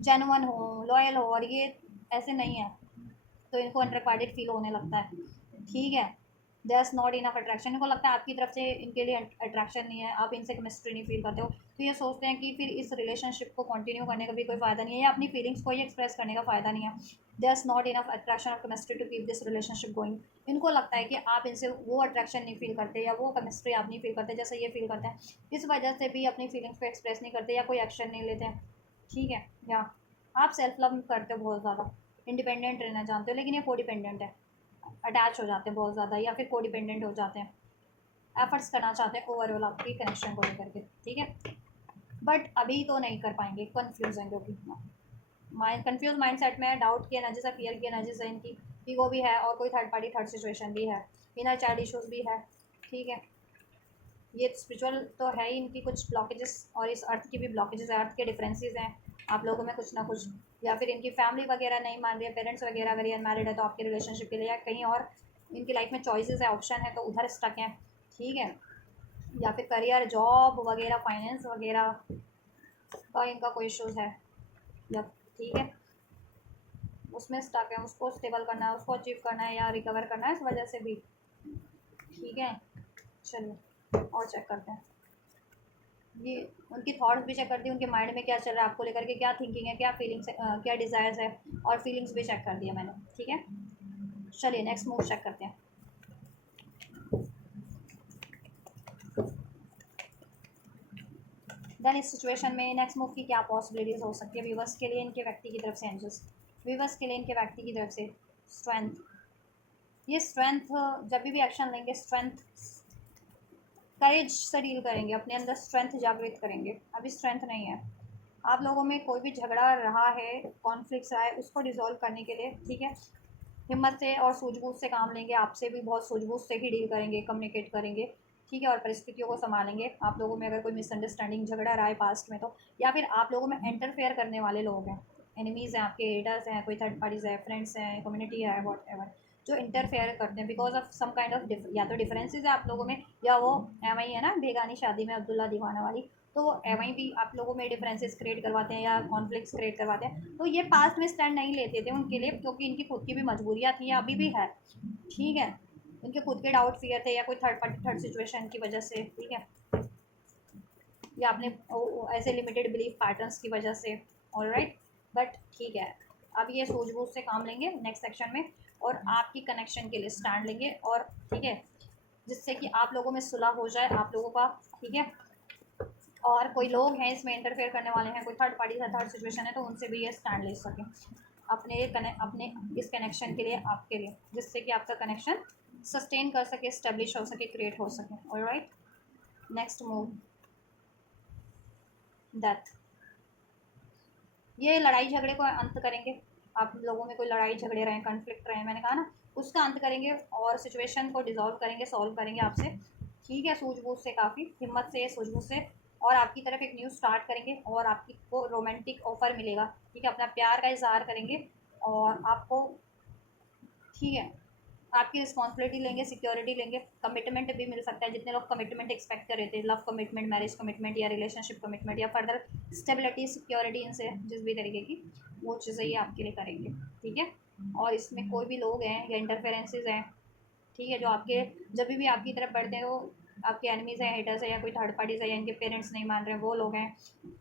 जेनुअन हो, लॉयल हो, और ये ऐसे नहीं है, तो इनको अनरिक्वाइटेड फील होने लगता है, ठीक है। There is not enough attraction, इनको लगता है आपकी तरफ से इनके लिए अट्रैक्शन नहीं है, आप इनसे केमिस्ट्री नहीं फील करते हो, तो ये सोचते हैं कि फिर इस रिलेशनशिप को कंटिन्यू करने का भी कोई फ़ायदा नहीं है, या अपनी फीलिंग्स को ही एक्सप्रेस करने का फ़ायदा नहीं है। There is not enough attraction और chemistry to keep this relationship going, इनको लगता है कि आप इनसे वो अट्रैक्शन नहीं फील करते, या वो केमिस्ट्री आप नहीं फील करते जैसे ये फील करते हैं, इस वजह से भी अपनी फीलिंग्स को एक्सप्रेस नहीं करते या कोई एक्शन नहीं लेते हैं, ठीक है। या आप सेल्फ लव करते हो बहुत ज़्यादा, इंडिपेंडेंट रहना जानते हो, लेकिन ये को डिपेंडेंट है, अटैच हो जाते हैं बहुत ज़्यादा, या फिर को डिपेंडेंट हो जाते हैं, एफर्ट्स करना चाहते हैं ओवरऑल आपकी कनेक्शन को लेकर के, ठीक है, बट अभी तो नहीं कर पाएंगे, कन्फ्यूज हैं क्योंकि माइंड कन्फ्यूज माइंड सेट में है, डाउट की एनर्जी से, फियर की एनर्जी से, इनकी ईगो भी है, और कोई थर्ड पार्टी थर्ड सिचुएशन भी है, इनर चाइल्ड इशूज़ भी है, ठीक है। ये स्पिरिचुअल तो है ही, इनकी कुछ ब्लॉकेजेस, और इस अर्थ की भी ब्लॉकेजेस है, अर्थ के डिफरेंसेस हैं आप लोगों में कुछ ना कुछ, या फिर इनकी फैमिली वगैरह नहीं मान रही है, पेरेंट्स वगैरह, अगर ये अनमैरिड है तो आपके रिलेशनशिप के लिए, या कहीं और इनकी लाइफ में चॉइसेस है, ऑप्शन है, तो उधर स्टक हैं, ठीक है, या फिर करियर, जॉब वगैरह, फाइनेंस वगैरह का इनका कोई इशूज़ है, या ठीक है, उसमें स्टक है, उसको स्टेबल करना है, उसको अचीव करना है या रिकवर करना है, इस वजह से भी, ठीक है। चलिए और चेक करते हैं, ये उनकी थॉट्स भी चेक करती है, उनके माइंड में क्या चल रहा है आपको लेकर के, क्या थिंकिंग है, क्या फीलिंग्स है, क्या डिज़ायर्स है, और फीलिंग्स भी चेक कर दिया मैंने, ठीक है। चलिए नेक्स्ट मूव चेक करते हैं। देन इस सिचुएशन में नेक्स्ट मूव की क्या पॉसिबिलिटीज़ हो सकती है व्यूवर्स के लिए, इनके व्यक्ति की तरफ से एंजल्स, व्यूवर्स के लिए इनके व्यक्ति की तरफ से स्ट्रेंथ, ये स्ट्रेंथ जब भी एक्शन लेंगे, स्ट्रेंथ, करेज से डील करेंगे, अपने अंदर स्ट्रेंथ जागृत करेंगे, अभी स्ट्रेंथ नहीं है, आप लोगों में कोई भी झगड़ा रहा है, कॉन्फ्लिक्ट्स रहा है, उसको डिसॉल्व करने के लिए, ठीक है, हिम्मत से और सूझबूझ से काम लेंगे, आपसे भी बहुत सूझबूझ से ही डील करेंगे, कम्युनिकेट करेंगे, ठीक है, और परिस्थितियों को संभालेंगे। आप लोगों में अगर कोई मिसअंडरस्टैंडिंग झगड़ा रहा है पास्ट में, तो या फिर आप लोगों में इंटरफेयर करने वाले लोग हैं, एनिमीज़ हैं आपके, हेटर्स हैं, कोई थर्ड पार्टीज़ है, फ्रेंड्स हैं, कम्युनिटी है, वॉट एवर, जो इंटरफेयर करते हैं because of some kind of या तो डिफरेंसेस है आप लोगों में, या वो एम आई है ना बेगानी शादी में अब्दुल्ला दीवाना वाली, तो वो एम आई भी आप लोगों में डिफरेंसेस क्रिएट करवाते हैं या कॉन्फ्लिक्ट्स क्रिएट करवाते हैं, तो ये पास्ट में स्टैंड नहीं लेते थे उनके लिए, क्योंकि इनकी खुद की भी मजबूरियाँ थी या अभी भी है, ठीक है, इनके खुद के डाउट फियर थे, या कोई थर्ड पार्टी थर्ड सिचुएशन की वजह से, ठीक है, या अपने ऐसे लिमिटेड बिलीफ पैटर्न्स की वजह से, ऑलराइट, बट ठीक है, अब ये सूझबूझ से काम लेंगे नेक्स्ट सेक्शन में, और आपकी कनेक्शन के लिए स्टैंड लेंगे, और ठीक है, जिससे कि आप लोगों में सुलह हो जाए आप लोगों का, ठीक है, और कोई लोग हैं इसमें इंटरफेयर करने वाले हैं, कोई थर्ड पार्टी है, थर्ड सिचुएशन है, तो उनसे भी ये स्टैंड ले सकें अपने इस कनेक्शन के लिए, आपके लिए, जिससे कि आपका कनेक्शन सस्टेन कर सके, स्टेब्लिश हो सके, क्रिएट हो सके। Alright, next move, death. ये लड़ाई झगड़े को अंत करेंगे। आप लोगों में कोई लड़ाई झगड़े रहे, कन्फ्लिक्ट रहे, मैंने कहा ना, उसका अंत करेंगे और सिचुएशन को डिजॉल्व करेंगे, सॉल्व करेंगे आपसे। ठीक है, सूझबूझ से, काफ़ी हिम्मत से, सूझबूझ से, और आपकी तरफ एक न्यू स्टार्ट करेंगे और आपकी को रोमांटिक ऑफर मिलेगा। ठीक है, अपना प्यार का इजहार करेंगे और आपको, ठीक है, आपकी रिस्पॉन्सिबिलिटी लेंगे, सिक्योरिटी लेंगे, कमिटमेंट भी मिल सकता है। जितने लोग कमिटमेंट एक्सपेक्ट कर रहे थे, लव कमिटमेंट, मैरिज कमिटमेंट या रिलेशनशिप कमिटमेंट या फर्दर स्टेबिलिटी, सिक्योरिटी, इनसे जिस भी तरीके की, वो चीज़ें ये आपके लिए करेंगे। ठीक है, और इसमें कोई भी लोग हैं या इंटरफेरेंसेज हैं, ठीक है, जो आपके जब भी आपकी तरफ बढ़ते हैं, वो आपके एनिमीज़ हैं, हेटर्स है, या कोई थर्ड पार्टीज़ है, या इनके पेरेंट्स नहीं मान रहे हैं, वो लोग हैं,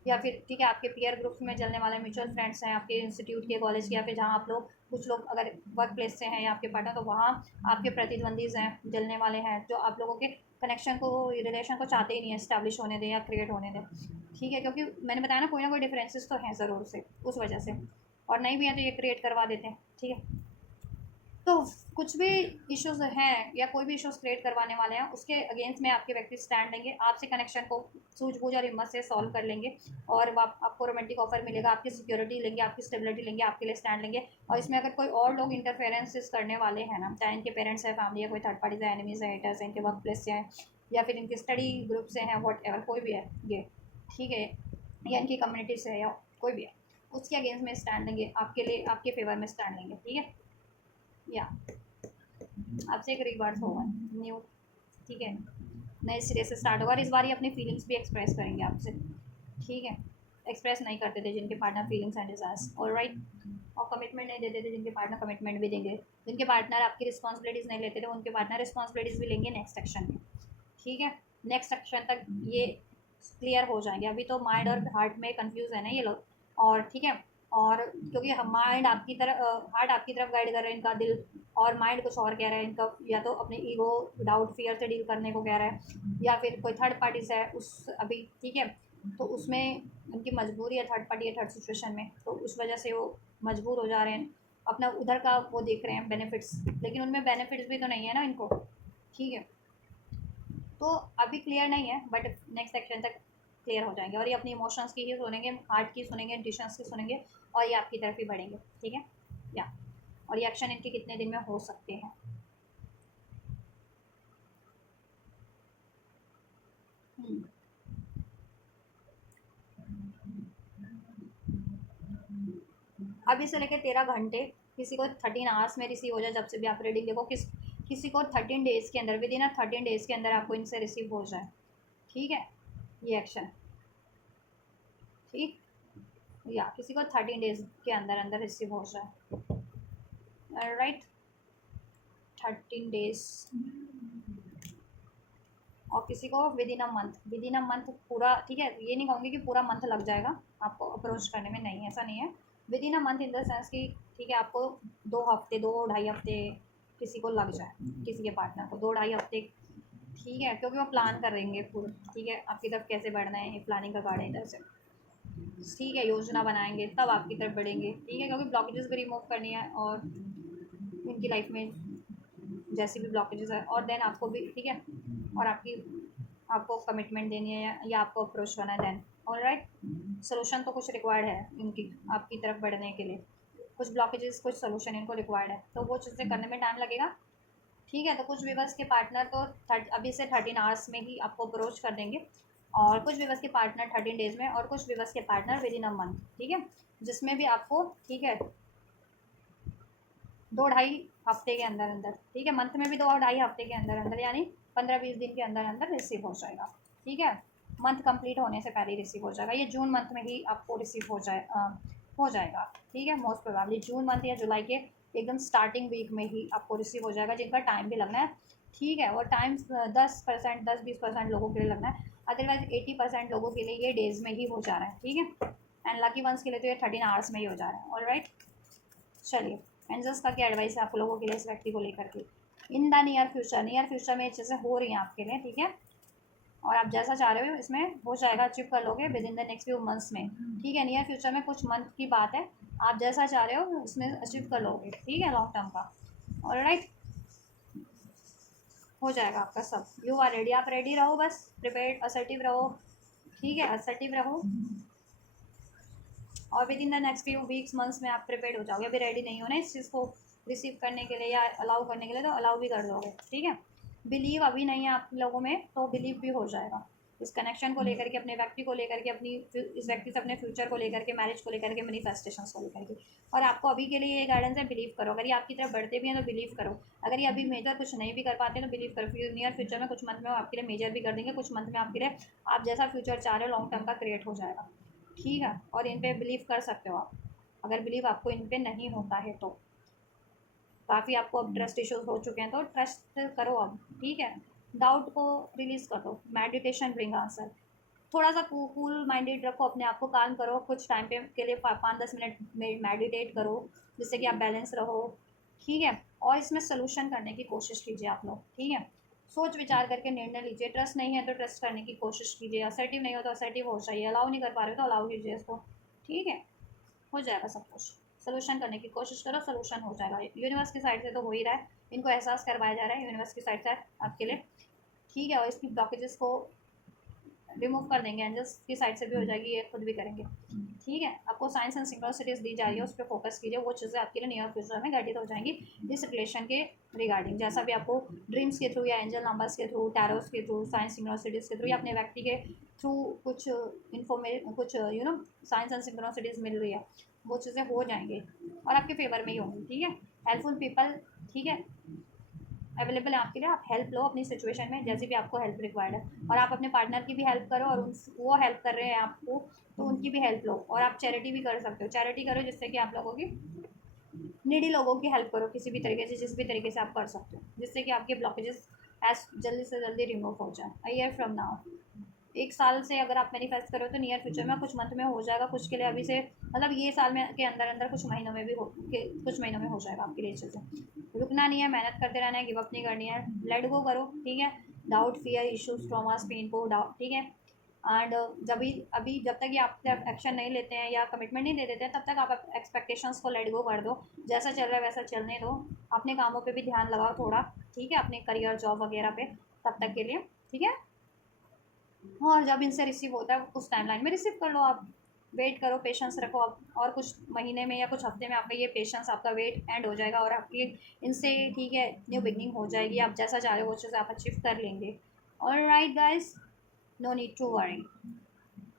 या फिर ठीक है आपके पीयर ग्रुप्स में चलने वाले म्यूचुअल फ्रेंड्स हैं, आपके इंस्टीट्यूट के, कॉलेज के, या फिर जहाँ आप लोग, कुछ लोग अगर वर्क प्लेस से हैं या आपके पार्टनर, तो वहाँ आपके प्रतिद्वंदीज हैं, जलने वाले हैं, जो आप लोगों के कनेक्शन को, रिलेशन को चाहते ही नहीं है स्टैब्लिश होने दें या क्रिएट होने दें। ठीक है, क्योंकि मैंने बताया ना कोई डिफरेंसेस तो हैं ज़रूर से, उस वजह से, और नहीं भी है तो ये क्रिएट करवा देते हैं। ठीक है, तो कुछ भी इश्यूज हैं या कोई भी इश्यूज क्रिएट करवाने वाले हैं, उसके अगेंस्ट में आपके व्यक्ति स्टैंड लेंगे, आपसे कनेक्शन को सूझबूझ और हिम्मत से सॉल्व कर लेंगे, और आपको रोमांटिक ऑफर मिलेगा, आपकी सिक्योरिटी लेंगे, आपकी स्टेबिलिटी लेंगे, आपके लिए स्टैंड लेंगे। और इसमें अगर कोई और लोग इंटरफेरेंसेस करने वाले हैं ना, चाहे इनके पेरेंट्स है, फैमिली है, कोई थर्ड पार्टीज है, एनिमीज है, हेटर्स है, इनके वर्क प्लेस से हैं, या फिर इनके स्टडी ग्रुप से हैं, वॉट एवर, कोई भी है ये, ठीक है, या इनकी कम्युनिटी से है, या कोई भी है, उसके अगेंस्ट में स्टैंड लेंगे, आपके लिए, आपके फेवर में स्टैंड लेंगे। ठीक है, या आपसे एक रिवर्स होगा न्यू, ठीक है, नए सिरे से स्टार्ट होगा, और इस बार ये अपनी फीलिंग्स भी एक्सप्रेस करेंगे आपसे। ठीक है, एक्सप्रेस नहीं करते थे जिनके partner feelings and desires, alright, और कमिटमेंट नहीं देते थे जिनके पार्टनर कमिटमेंट भी देंगे, जिनके पार्टनर आपकी रिस्पॉन्सिबिलिटीज़ नहीं लेते थे, उनके पार्टनर रिस्पॉन्सिबिलिटीज़ भी लेंगे नेक्स्ट एक्शन में। ठीक है, नेक्स्ट एक्शन तक ये क्लियर हो जाएंगे। अभी तो माइंड और हार्ट में कंफ्यूज है ना ये लोग, और ठीक है, और क्योंकि माइंड आपकी तरफ, हार्ट आपकी तरफ गाइड कर रहे हैं, इनका दिल, और माइंड कुछ और कह रहा है इनका, या तो अपने ईगो, डाउट, फियर से डील करने को कह रहा है, या फिर कोई थर्ड पार्टी से है उस अभी, ठीक है, तो उसमें उनकी मजबूरी है, थर्ड पार्टी है, थर्ड सिचुएशन में, तो उस वजह से वो मजबूर हो जा रहे हैं, अपना उधर का वो देख रहे हैं बेनिफिट्स, लेकिन उनमें बेनिफिट्स भी तो नहीं है ना इनको। ठीक है, तो अभी क्लियर नहीं है, बट नेक्स्ट सेक्शन तक क्लियर हो जाएंगे, और ये अपनी इमोशंस की ही सुनेंगे, हार्ट की सुनेंगे, इंट्यूशंस की सुनेंगे, और ये आपकी तरफ ही बढ़ेंगे। ठीक है, या और ये एक्शन इनके कितने दिन में हो सकते हैं। हम्म, अभी से लेकर 13 घंटे, किसी को 13 आवर्स में रिसीव हो जाए, जब से भी आप रीडिंग देखो, किसी को 13 डेज़ के अंदर, विद इन 13 डेज़ के अंदर आपको इनसे रिसीव हो जाए। ठीक है, ये एक्शन, ठीक, या किसी को 13 डेज़ के अंदर अंदर रिसीव हो जाए, राइट, 13 डेज़, और किसी को with in a month, with in a month पूरा। ठीक है, ये नहीं कहूँगी कि पूरा मंथ लग जाएगा आपको अप्रोच करने में, नहीं, ऐसा नहीं है, with in a month in the sense कि ठीक है, आपको 2 हफ्ते, 2 ढाई हफ्ते किसी को लग जाए, किसी के पार्टनर को 2 ढाई हफ्ते। ठीक है, क्योंकि वो प्लान करेंगे पूरा, ठीक है, आपकी तरफ कैसे बढ़ना है, ये प्लानिंग का कार्ड है इधर से। ठीक है, योजना बनाएंगे तब आपकी तरफ बढ़ेंगे। ठीक है, क्योंकि ब्लॉकेजेस भी रिमूव करनी है, और उनकी लाइफ में जैसी भी ब्लॉकेजेस है, और देन आपको भी, ठीक है, और आपको कमिटमेंट देनी है, या आपको अप्रोच करना है, देन ऑलराइट, सोल्यूशन तो कुछ रिक्वायर्ड है इनकी आपकी तरफ बढ़ने के लिए, कुछ ब्लॉकेजेस, कुछ सोल्यूशन इनको रिक्वायर्ड है, तो वो चीज़ें करने में टाइम लगेगा। ठीक है, तो कुछ व्यूवर्स के पार्टनर तो अभी से 13 आवर्स में ही आपको अप्रोच कर देंगे, और कुछ व्यूवर्स के पार्टनर 13 डेज़ में, और कुछ व्यूवर्स के partner with in a month. ठीक है, जिसमें भी आपको, ठीक है, 2 ढाई हफ्ते के अंदर अंदर, ठीक है, मंथ में भी 2 ढाई हफ्ते के अंदर अंदर, यानी 15-20 दिन के अंदर अंदर रिसीव हो जाएगा। ठीक है, मंथ कंप्लीट होने से पहले रिसीव हो जाएगा, ये जून मंथ में ही आपको रिसीव हो जाएगा। ठीक है, मोस्ट प्रोबेबली जून मंथ या जुलाई के एकदम स्टार्टिंग वीक में ही आपको रिसीव हो जाएगा, जिनका टाइम भी लगना है। ठीक है, और टाइम 10%, 10-20% लोगों के लिए लगना है, अदरवाइज 80% लोगों के लिए ये डेज़ में ही हो जा रहा है। ठीक है, एंड लकी वंस के लिए तो ये 13 आवर्स में ही हो जा रहा है। ऑलराइट, चलिए, एंजल्स का क्या एडवाइस है आप लोगों के लिए इस व्यक्ति को लेकर के, in the near future, near future में ये चीज़ें हो रही हैं आपके लिए। ठीक है, और आप जैसा चाह रहे हो इसमें हो जाएगा, अचीव कर लोगे with in the next few months में। ठीक है, नियर फ्यूचर में कुछ मंथ की बात है, आप जैसा चाह रहे हो उसमें अचीव कर लोगे। ठीक है, लॉन्ग टर्म का। ऑलराइट, हो जाएगा आपका सब। यू आर रेडी, आप रेडी रहो, बस प्रिपेयर्ड, असर्टिव रहो। ठीक है, असर्टिव रहो, और with in the next few weeks months में आप प्रिपेयर्ड हो जाओगे। अभी रेडी नहीं हो ना इस चीज़ को रिसीव करने के लिए या अलाउ करने के लिए, तो अलाउ भी कर दोगे। ठीक है, बिलीव अभी नहीं है आप लोगों में, तो बिलीव भी हो जाएगा इस कनेक्शन को लेकर के, अपने व्यक्ति को लेकर के, अपनी इस व्यक्ति से अपने फ्यूचर को लेकर के, मैरिज को लेकर के, मैनिफेस्टेशंस को लेकर के। और आपको अभी के लिए ये गाइडेंस है, बिलीव करो। अगर ये आपकी तरफ बढ़ते भी हैं तो बिलीव करो। अगर ये अभी मेजर कुछ नहीं भी कर पाते तो बिलीव करो, फिर नियर फ्यूचर में कुछ मंथ में आपके लिए मेजर भी कर देंगे। कुछ मंथ में आपके लिए आप जैसा फ्यूचर चाह रहे हो लॉन्ग टर्म का क्रिएट हो जाएगा। ठीक है, और इन पे बिलीव कर सकते हो आप। अगर बिलीव आपको इन पे नहीं होता है तो काफ़ी आपको अब ट्रस्ट इश्यूज हो चुके हैं, तो ट्रस्ट करो अब। ठीक है, डाउट को रिलीज कर दो, मेडिटेशन ब्रिंग आंसर। थोड़ा सा कूल माइंडेड रखो, अपने आप को काम करो, कुछ टाइम पे के लिए 5-10 मिनट मेडिटेट करो, जिससे कि आप बैलेंस रहो। ठीक है, और इसमें सोल्यूशन करने की कोशिश कीजिए आप लोग। ठीक है, सोच विचार करके निर्णय लीजिए। ट्रस्ट नहीं है तो ट्रस्ट करने की कोशिश कीजिए। असर्टिव नहीं हो तो असर्टिव हो जाइए। अलाउ नहीं कर पा रहे हो तो अलाउ कीजिए इसको। ठीक है, हो जाएगा सब कुछ। सोल्यूशन करने की कोशिश करो, सोल्यूशन हो जाएगा। यूनिवर्स की साइड से तो हो ही रहा है, इनको एहसास करवाया जा रहा है यूनिवर्स की साइड से आपके लिए। ठीक है, और इसकी ब्लॉकेजेस को रिमूव कर देंगे, एंजल्स की साइड से भी हो जाएगी, ये खुद भी करेंगे। ठीक है, आपको साइंस एंड सिंक्रोनिसिटीज दी जा रही है, उस पर फोकस कीजिए। वो चीज़ें आपके लिए नियर फ्यूचर में घटित हो जाएंगी इस रिलेशन के रिगार्डिंग। जैसा भी आपको ड्रीम्स के थ्रू या एंजल नंबर्स के थ्रू, टैरोस के थ्रू, साइंस सिंक्रोनिसिटीज के थ्रू या अपने व्यक्ति के थ्रू कुछ कुछ साइंस एंड सिंक्रोनिसिटीज मिल रही है, वो चीज़ें हो जाएंगी और आपके फेवर में ही होंगी। ठीक है, हेल्पफुल पीपल, ठीक है, अवेलेबल है आपके लिए। आप हेल्प लो अपनी सिचुएशन में, जैसे भी आपको हेल्प रिक्वायर्ड है। और आप अपने पार्टनर की भी हेल्प करो, और उन वो हेल्प कर रहे हैं आपको तो उनकी भी हेल्प लो। और आप चैरिटी भी कर सकते हो, चैरिटी करो जिससे कि आप लोगों की नीडी लोगों की हेल्प करो किसी भी तरीके से, जिस भी तरीके से आप कर सकते हो, जिससे कि आपके ब्लॉकेजेस एज जल्दी से जल्दी रिमूव हो जाए। अ ईयर फ्रॉम नाउ, 1 साल से अगर आप मैनिफेस्ट करो तो नियर फ्यूचर में कुछ मंथ में हो जाएगा, कुछ के लिए अभी से, मतलब ये साल में के अंदर अंदर कुछ महीनों में भी कुछ महीनों में हो जाएगा आपके लिए चीज़ें। रुकना नहीं है, मेहनत करते रहना है, गिव अप नहीं करनी है, लेट गो करो। ठीक है, doubt, fear, issues, traumas, pain को डाउट। ठीक है, एंड जब तक ये आप एक्शन नहीं लेते हैं या कमिटमेंट नहीं दे देते हैं, तब तक आप एक्सपेक्टेशंस को लेट गो कर दो। जैसा चल रहा है वैसा चलने दो, अपने कामों पे भी ध्यान लगाओ थोड़ा। ठीक है, अपने करियर, जॉब वगैरह पे तब तक के लिए। ठीक है, और जब इनसे रिसीव होता है उस टाइमलाइन में रिसीव कर लो आप। वेट करो, पेशेंस रखो अब, और कुछ महीने में या कुछ हफ्ते में आपका ये पेशेंस, आपका वेट एंड हो जाएगा और आपकी इनसे, ठीक है, न्यू बिगनिंग हो जाएगी। आप जैसा चाह रहे हो वो चीज़ आप अचीव कर लेंगे। Alright guys, no need to worry,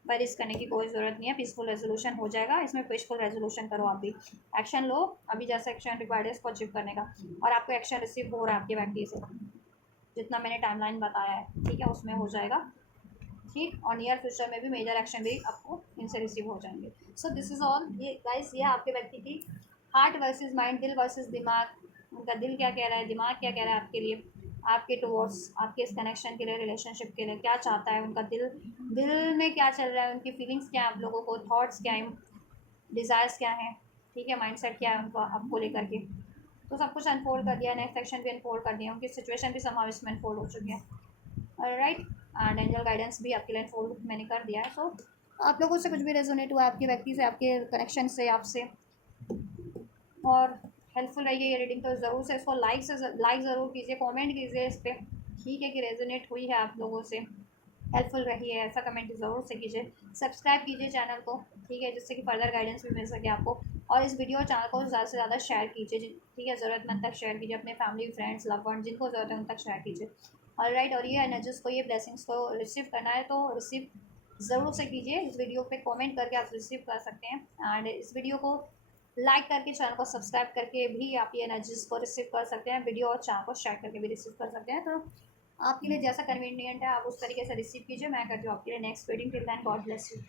worries करने की कोई ज़रूरत नहीं है। पीसफुल रेजोल्यूशन हो जाएगा, इसमें पीसफुल रेजोल्यूशन करो आप भी, एक्शन लो अभी, जैसा एक्शन रिक्वायर्ड है इसको अचीव करने का। और आपको एक्शन रिसीव हो रहा है आपके व्यक्ति से, जितना मैंने टाइमलाइन बताया है। ठीक है, उसमें हो जाएगा। ठीक, और नियर फ्यूचर में भी मेजर एक्शन भी आपको इनसे रिसीव हो जाएंगे। सो दिस इज़ ऑल ये गाइस, ये आपके व्यक्ति की हार्ट वर्सेस माइंड, दिल वर्सेस दिमाग। उनका दिल क्या कह रहा है, दिमाग क्या कह रहा है आपके लिए, आपके टुवर्ड्स, आपके इस कनेक्शन के लिए, रिलेशनशिप के लिए क्या चाहता है उनका दिल, दिल में क्या चल रहा है, उनकी फीलिंग्स क्या है आप लोगों को, थॉट्स क्या हैं, डिज़ायर्स क्या हैं। ठीक है, माइंडसेट क्या है उनका आपको लेकर के। तो सब कुछ अनफोल्ड कर दिया, नेक्स्ट सेक्शन भी अनफोल्ड कर दिया, उनकी सिचुएशन भी समावेश में अनफोल्ड हो चुकी है। राइट, एंड एंजल गाइडेंस भी आपके लिए अनफोल्ड मैंने कर दिया है। सो आप लोगों से कुछ भी रेजोनेट हुआ आपके व्यक्ति से, आपके कनेक्शन से, आपसे, और हेल्पफुल रही है ये रीडिंग, तो ज़रूर से इसको लाइक ज़रूर कीजिए, कमेंट कीजिए इस पर। ठीक है, कि रेजोनेट हुई है आप लोगों से, हेल्पफुल रही है, ऐसा कमेंट ज़रूर से कीजिए। सब्सक्राइब कीजिए चैनल को, ठीक है, जिससे कि फर्दर गाइडेंस भी मिल सके आपको। और इस वीडियो चैनल को ज़्यादा से ज़्यादा शेयर कीजिए। ठीक है, ज़रूरतमंद तक शेयर कीजिए, अपने फैमिली, फ्रेंड्स, लव वन, जिनको ज़रूरत है उन तक शेयर कीजिए। ऑलराइट, और ये एनर्जीज को, ये ब्लेसिंग्स को रिसीव करना है तो रिसीव ज़रूर से कीजिए। इस वीडियो पे कमेंट करके आप रिसीव कर सकते हैं, एंड इस वीडियो को लाइक करके, चैनल को सब्सक्राइब करके भी आप ये एनर्जीज को रिसीव कर सकते हैं। वीडियो और चैनल को शेयर करके भी रिसीव कर सकते हैं। तो आपके लिए जैसा कन्वीनियंट है आप उस तरीके से रिसीव कीजिए। मैं करती हूँ आपके लिए next reading. Till then, God bless you.